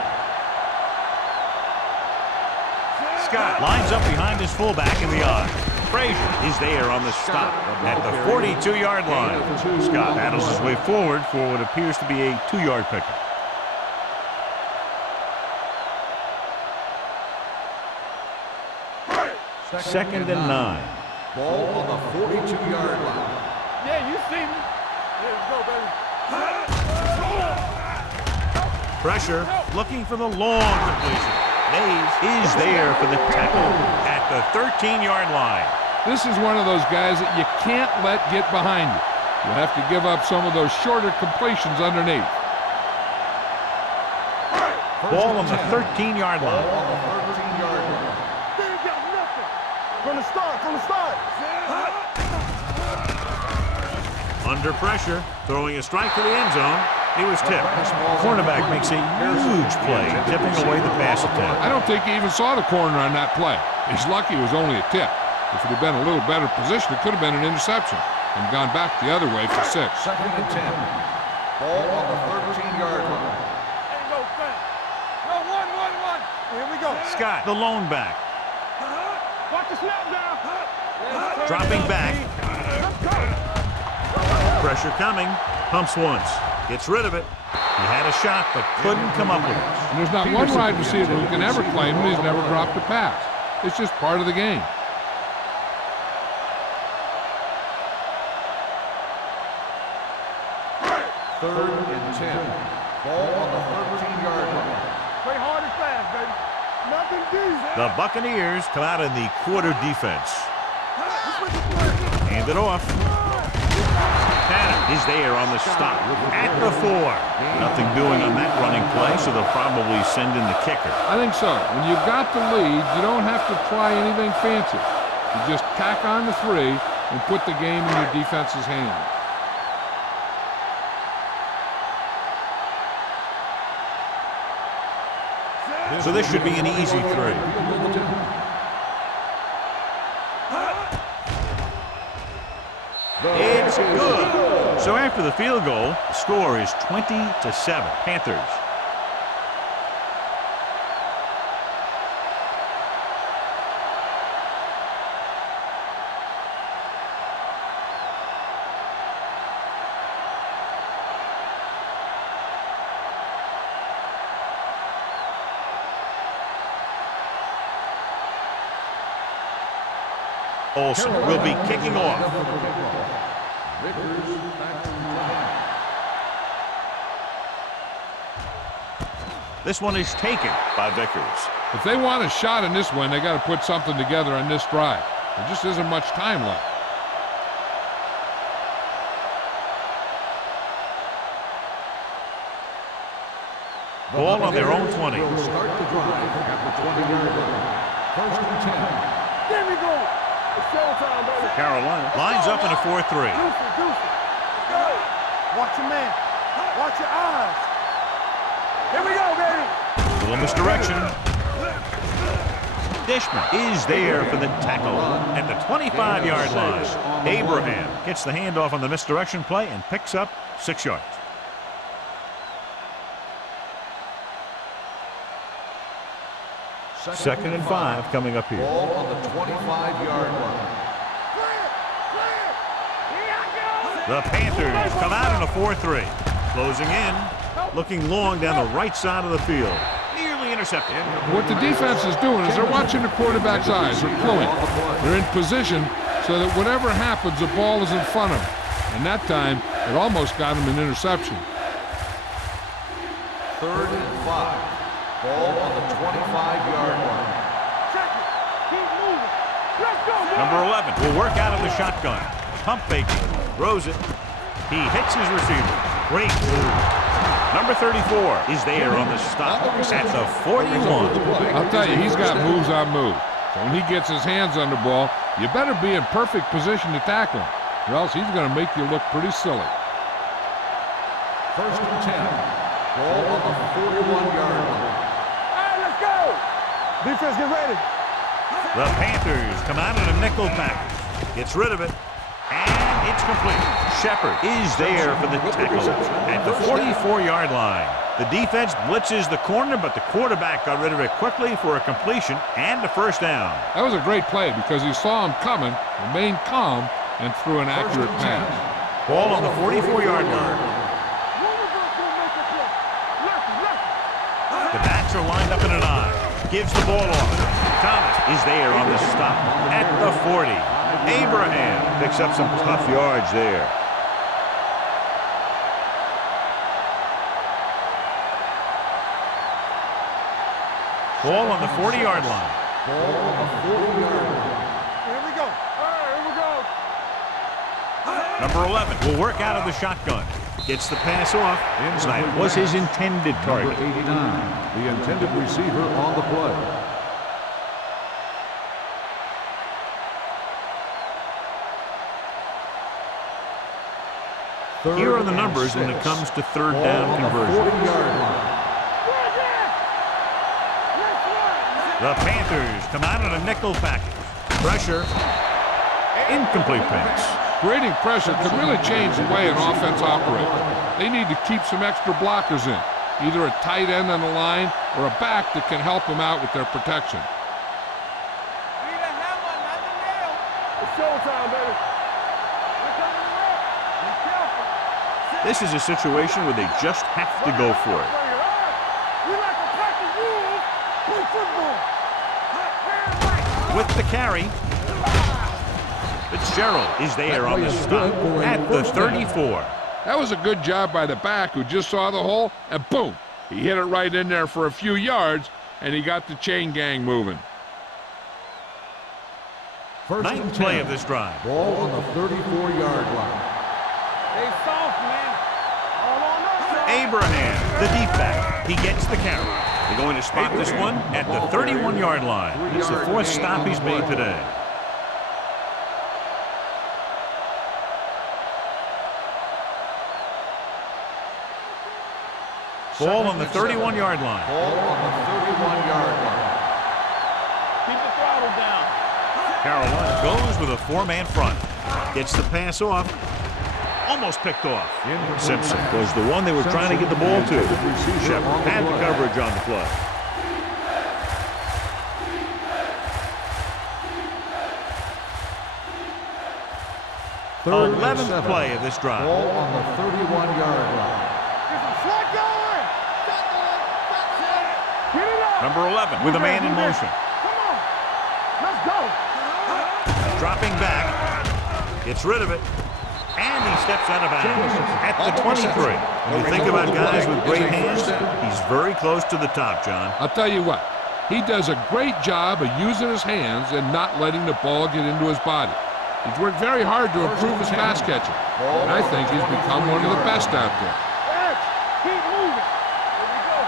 Scott lines up behind his fullback in the I. Frazier is there on the stop at the 42-yard line. Scott battles his way forward for what appears to be a 2-yard pickup. Second and 9. Ball on the 42-yard line. Yeah, you see me. Let's go, baby. Pressure, looking for the long completion. Mays is there for the tackle at the 13-yard line. This is one of those guys that you can't let get behind you. You have to give up some of those shorter completions underneath. Ball on the 13-yard line. Ball on the 13-yard line. They ain't got nothing. From the start, Under pressure, throwing a strike to the end zone. He was tipped. Cornerback makes a huge play, tipping away the pass attempt. I don't think he even saw the corner on that play. He's lucky it was only a tip. If it had been a little better position, it could have been an interception and gone back the other way for 6. Second and 10. Ball on the 13-yard line. Ain't no thing. No, one. Here we go. Scott, the lone back, Watch the snap down. dropping back. Pressure coming. Pumps once. Gets rid of it. He had a shot, but couldn't come up with it. And there's not one wide receiver who can ever claim that he's never dropped a pass. It's just part of the game. Third and 10. Ball on the 13-yard line. Play hard and fast, baby. Nothing deep. The Buccaneers come out in the quarter defense. Hand it off. Tanner is there on the stop at the 4. Nothing doing on that running play, so they'll probably send in the kicker. I think so. When you've got the lead, you don't have to try anything fancy. You just tack on the 3 and put the game in your defense's hands. So this should be an easy 3. It's good. So after the field goal, the score is 20-7. Panthers. Olsen will be kicking off. This one is taken by Vickers. If they want a shot in this one, they got to put something together on this drive. There just isn't much time left. Ball on their own 20. Start the drive at the 20-yard line. First and 10. There we go. It's showtime, baby. Carolina lines up in a 4-3. Deuce it. Let's go. Watch your man. Watch your eyes. Here we go, baby. Little misdirection. Dishman is there for the tackle at the 25-yard line. Abraham gets the handoff on the misdirection play and picks up 6 yards. Second and 5 coming up here. Ball on the 25-yard line. The Panthers come out in a 4-3. Closing in, looking long down the right side of the field. Nearly intercepted. What the defense is doing is they're watching the quarterback's eyes. They're cluing. They're in position so that whatever happens, the ball is in front of them. And that time, it almost got him an interception. Third and 5. Ball on the 25-yard line. Check it. Keep moving. Let's go, man. Number 11 will work out of the shotgun. Pump faking. Throws it. He hits his receiver. Great move. Number 34 is there on the stop at the 41. I'll tell you, he's got moves on moves. So when he gets his hands on the ball, you better be in perfect position to tackle him, or else he's going to make you look pretty silly. First and 10. Ball on the 41-yard line. All right, let's go. Defense, get ready. The Panthers come out in a nickel package. Gets rid of it. And it's complete. Shepard is there for the tackle at the 44-yard line. The defense blitzes the corner, but the quarterback got rid of it quickly for a completion and a first down. That was a great play because he saw him coming, remained calm, and threw an accurate pass. Ball on the 44-yard line. The backs are lined up in an I. Gives the ball off. Thomas is there on the stop at the 40. Abraham picks up some tough yards there. Ball on the 40-yard line. Ball on the 40-yard line. Here we go. All right, here we go. Number 11 will work out of the shotgun. Gets the pass off. That was his intended target. Number 89, the intended receiver on the play. Here are the numbers when it comes to third down conversion. 40-yard line. The Panthers come out in a nickel package. Pressure. Incomplete pass. Creating pressure can really change the way an offense operates. They need to keep some extra blockers in, either a tight end on the line or a back that can help them out with their protection. Need a hammer, not the nail. It's showtime, baby. Here comes the rep. Be careful. This is a situation where they just have to go for it. We like to practice rules. Play football. Hands right. With the carry, Fitzgerald is there on the stop at the 34. That was a good job by the back who just saw the hole, and boom, he hit it right in there for a few yards, and he got the chain gang moving. Ninth play of this drive. Ball on the 34-yard line. They soft, man. All on us. Abraham, the deep back, he gets the carry. They're going to spot this one at the 31-yard line. It's the fourth stop he's made today. Ball on the 31-yard line. Ball on the 31-yard line. Keep the throttle down. Carolina goes with a four-man front. Gets the pass off. Almost picked off. Simpson was the one they were trying to get the ball to. Shepard had the coverage on the play. Third and 11th 7. play of this drive. Ball on the 31-yard line. Get some slack going. Get it up. Number 11 with a man in motion. Come on. Let's go. Dropping back. Gets rid of it. And he steps out of bounds at the 23. When you think about guys with great hands, he's very close to the top, John. I'll tell you what, he does a great job of using his hands and not letting the ball get into his body. He's worked very hard to improve his pass catching, and I think he's become one of the best out there. Edge. Keep moving. Here we go.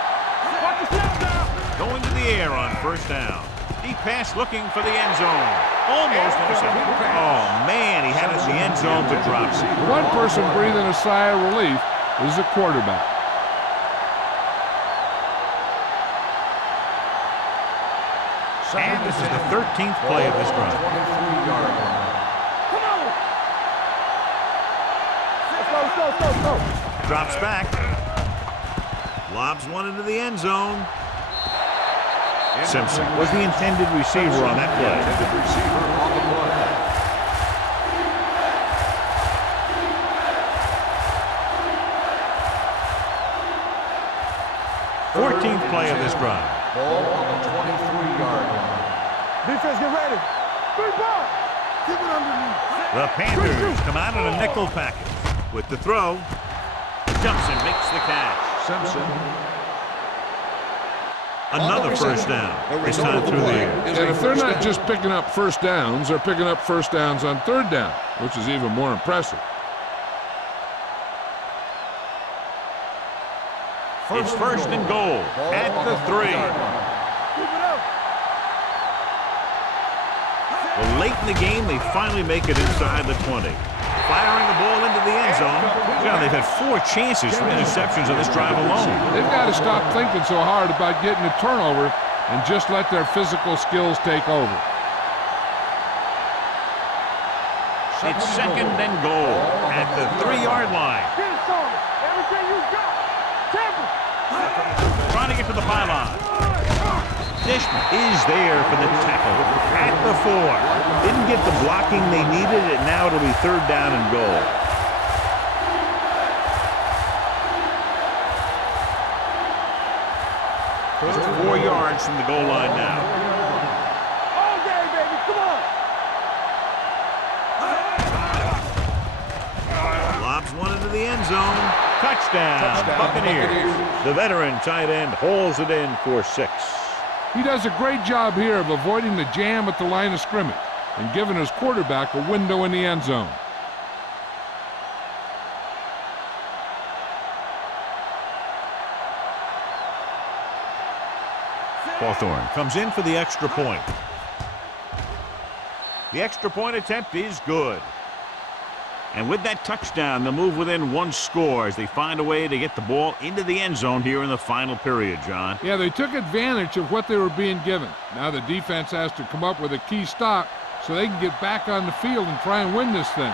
Watch yourself now. Going to the air on first down. Deep pass looking for the end zone. Almost intercepted. Oh, man, he had it in the end zone but dropped it. The one person breathing a sigh of relief is the quarterback. And this is the 13th play of this drive. 23-yard line. Come on. Let's go. Drops back. Lobs one into the end zone. Simpson was the intended receiver on that play. Intended receiver on the play. 14th play of this drive. Ball on the 23-yard line. Defense, get ready. Big ball. Keep it underneath. The Panthers come out in a nickel package. With the throw, jumps and makes the catch. Simpson. Another first down. This time through the air. And if they're not just picking up first downs, they're picking up first downs on third down, which is even more impressive. It's first and goal at the 3. Keep it up. Well, late in the game, they finally make it inside the 20. Firing the the ball into the end zone. John, they've had 4 chances for interceptions on this drive alone. They've got to stop thinking so hard about getting a turnover and just let their physical skills take over. It's second and goal at the 3-yard line. Get it, son. Everything you got. Temple. Trying to get to the pylon. Dishman is there for the tackle at the 4. Didn't get the blocking they needed, and now it'll be 3rd down and goal. Just 4 yards from the goal line now. All day, baby. Come on. Lobs one into the end zone. Touchdown, Buccaneers. The veteran tight end hauls it in for 6. He does a great job here of avoiding the jam at the line of scrimmage and giving his quarterback a window in the end zone. Hawthorne comes in for the extra point. The extra point attempt is good. And with that touchdown, they'll move within 1 score as they find a way to get the ball into the end zone here in the final period, John. Yeah, they took advantage of what they were being given. Now the defense has to come up with a key stop so they can get back on the field and try and win this thing.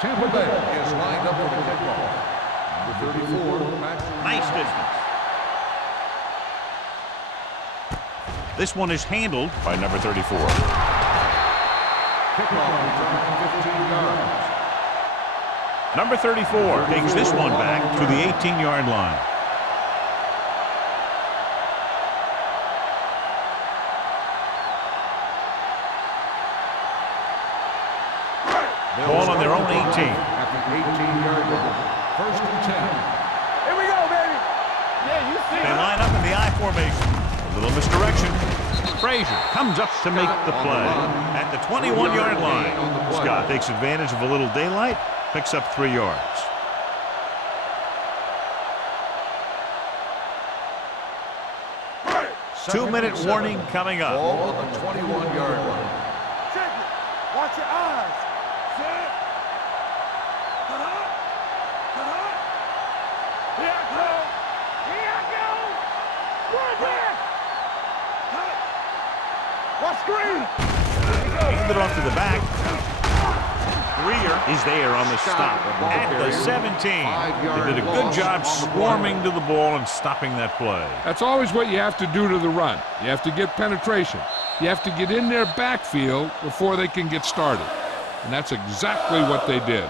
Tampa Bay is lined up for the kickoff. Number 34, Patrick. Nice distance. This one is handled by number 34. Kickoff return 15 yards. Number 34 takes this one back to the 18-yard line. Ball on their own 18. At the 18-yard line. 1st and 10. Here we go, baby. Yeah, you see They it. line up in the I formation. A little misdirection. Frazier comes up to make the play at the 21-yard line. Scott takes advantage of a little daylight, picks up 3 yards. Two-minute warning coming up. Ball on the 21-yard line. Check it. Watch your eyes. Set. Here I go. Here I go. Right there. Watch screen. Hand it off to the back. Greer is there on the stop at the 17. They did a good job swarming to the ball and stopping that play. That's always what you have to do to the run. You have to get penetration. You have to get in their backfield before they can get started. And that's exactly what they did.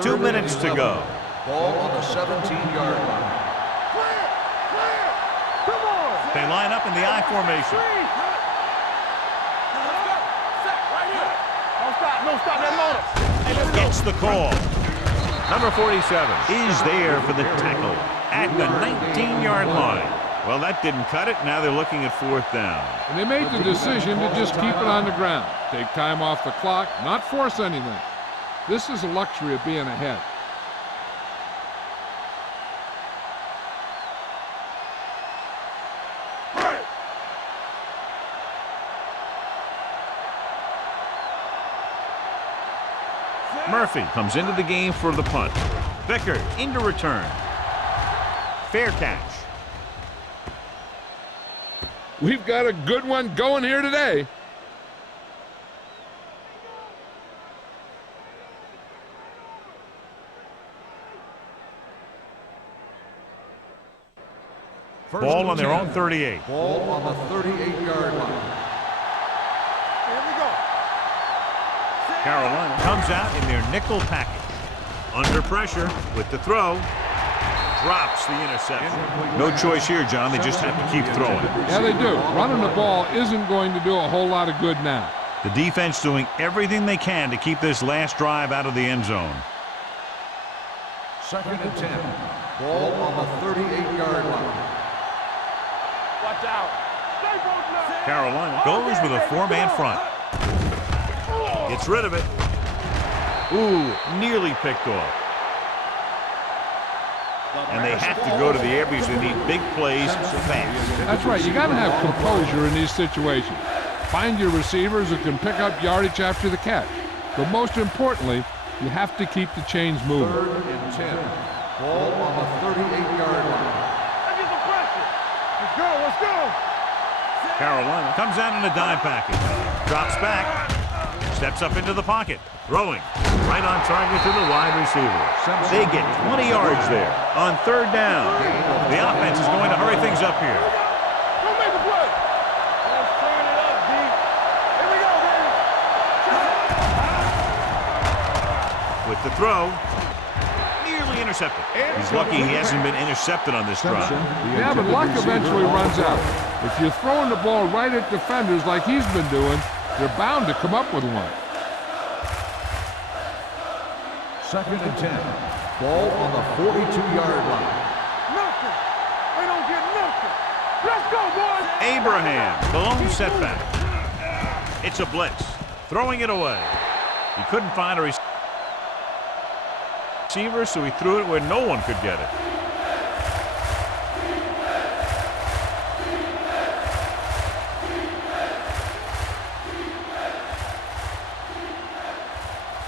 Two minutes to go. Ball on the 17-yard line. Clear. Clear. Come on. They line up in the I formation. Screen. Set right here. Don't stop. Don't stop that motor. Hey, let's go. Gets the call. Number 47 is there for the tackle at the 19-yard line. Well, that didn't cut it. Now they're looking at 4th down. And they made the decision to just keep it on the ground. Take time off the clock, not force anything. This is a luxury of being ahead. Murphy comes into the game for the punt. Vickers into return. Fair catch. We've got a good one going here today. Ball on their own 38. Ball on the 38-yard line. Here we go. Carolina comes out in their nickel package. Under pressure with the throw. Drops the interception. No choice here, John. They just have to keep throwing. Yeah, they do. Running the ball isn't going to do a whole lot of good now. The defense doing everything they can to keep this last drive out of the end zone. 2nd and 10. Ball on the 38-yard line. Watch out. Carolina goes with a four-man front. Gets rid of it. Ooh, nearly picked off. And they have to go to the air because they need big plays fast. That's right. You got to have composure in these situations. Find your receivers who can pick up yardage after the catch. But most importantly, you have to keep the chains moving. 3rd and 10. Ball on the 38-yard line. Let's go, let's go. Carolina comes out in a dime package. Drops back. Steps up into the pocket. Throwing. Right on target to the wide receiver. They get 20 yards there on 3rd down. The offense is going to hurry things up here. Don't make a play. Let's turn it up, D. Here we go, baby. With the throw. Nearly intercepted. He's lucky he hasn't been intercepted on this drive. Yeah, but luck eventually runs out. If you're throwing the ball right at defenders like he's been doing, they're bound to come up with one. 2nd and 10. Ball on the 42-yard line. Nothing. They don't get nothing. Let's go, boys. Abraham, the lone setback. It's a blitz. Throwing it away. He couldn't find a receiver, so he threw it where no one could get it.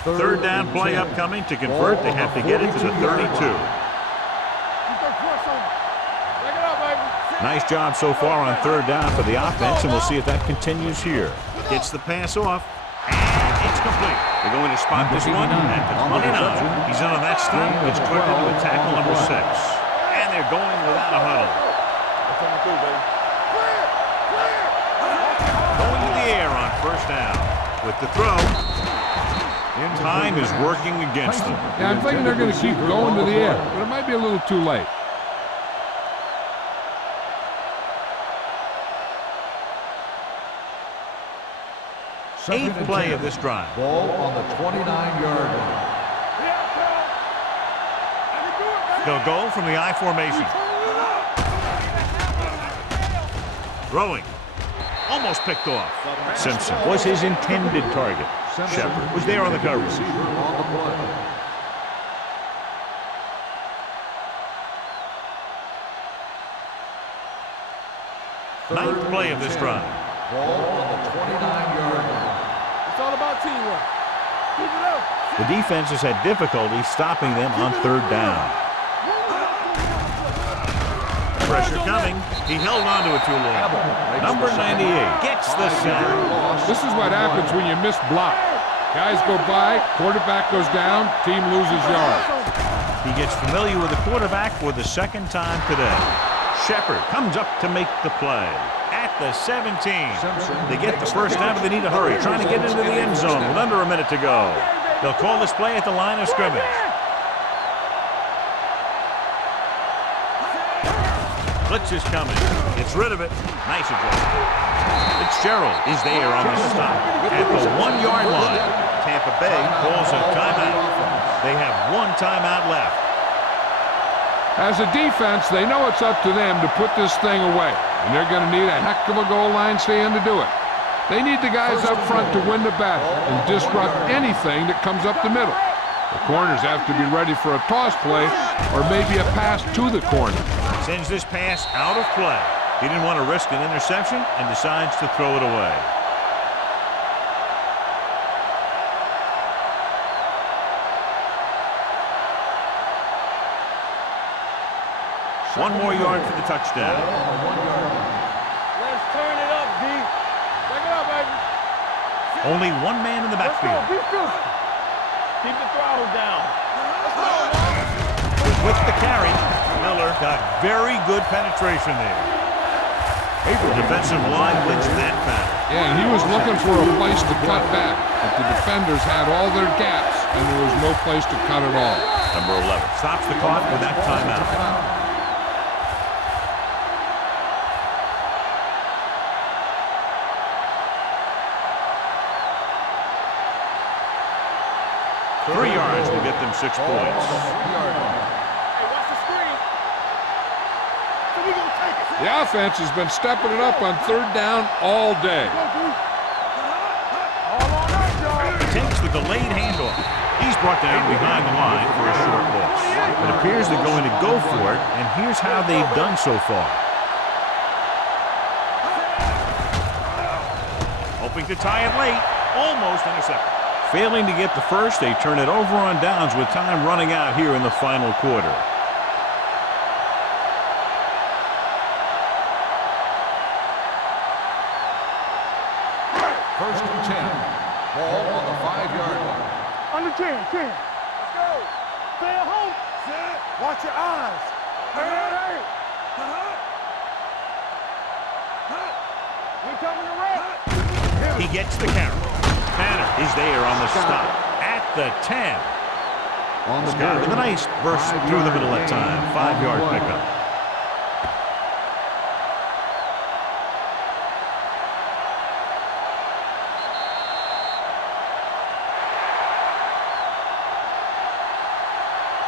Third down play upcoming. To convert, they have to get it to the 32. Nice job so far on 3rd down for the offense, and we'll see if that continues here. Gets the pass off, and it's complete. They're going to spot this one at the 29. He's in on that stop. It's quicker to a tackle number 6. And they're going without a huddle. Going to the air on 1st down. With the throw. Time is working against them. Yeah, I'm thinking they're going to keep going to the air, but it might be a little too late. 8th play of this drive. Ball on the 29-yard line. They'll go from the I formation. Throwing. Almost picked off. Simpson was his intended target. Shepard was there on the coverage. Ninth play of this drive. Ball on the 29-yard line. It's all about teamwork. Keep it up. The defense has had difficulty stopping them on 3rd down. Pressure coming. He held on to it too long. Number 98 gets the sack. This is what happens when you miss block. Guys go by, quarterback goes down, team loses yards. He gets familiar with the quarterback for the 2nd time today. Shepard comes up to make the play at the 17. They get the 1st down, but they need to hurry, trying to get into the end zone with under a minute to go. They'll call this play at the line of scrimmage. Blitz is coming. Gets rid of it. Nice adjustment. Fitzgerald is there on the stop at the 1-yard line. Tampa Bay calls a timeout. They have 1 timeout left. As a defense, they know it's up to them to put this thing away, and they're going to need a heck of a goal line stand to do it. They need the guys up front to win the battle and disrupt anything that comes up the middle. The corners have to be ready for a toss play or maybe a pass to the corner. Sends this pass out of play. He didn't want to risk an interception and decides to throw it away. One more yard for the touchdown. Let's turn it up, D. Take it up, baby. Only one man in the backfield. Keep the throttle down. With the carry, Miller got very good penetration there. The defensive line wins that battle. Yeah, and he was looking for a place to cut back, but the defenders had all their gaps, and there was no place to cut at all. Number 11 stops the clock with that timeout. Three yards will get them 6 points. Hey, watch the screen. So we gonna take it. The offense has been stepping it up on third down all day. Takes the delayed handoff. He's brought down behind the line for a short loss. It appears they're going to go for it, and here's how they've done so far. Hoping to tie it late, almost intercepted. Failing to get the first, they turn it over on downs with time running out here in the final quarter. First and 10. Ball on the 5-yard line. Under 10. Let's go. Stay at home. Watch your eyes. Hey. We coming around. He gets the carry. Tanner is there on the stop at the 10. Scott with a nice burst through the middle that time. 5-yard pickup.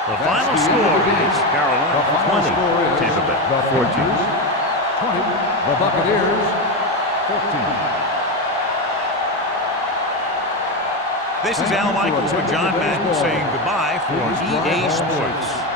The final score is Carolina 20, Tampa Bay 14. 20, the Buccaneers 14. This is Al Michaels with John Madden saying goodbye for EA Sports.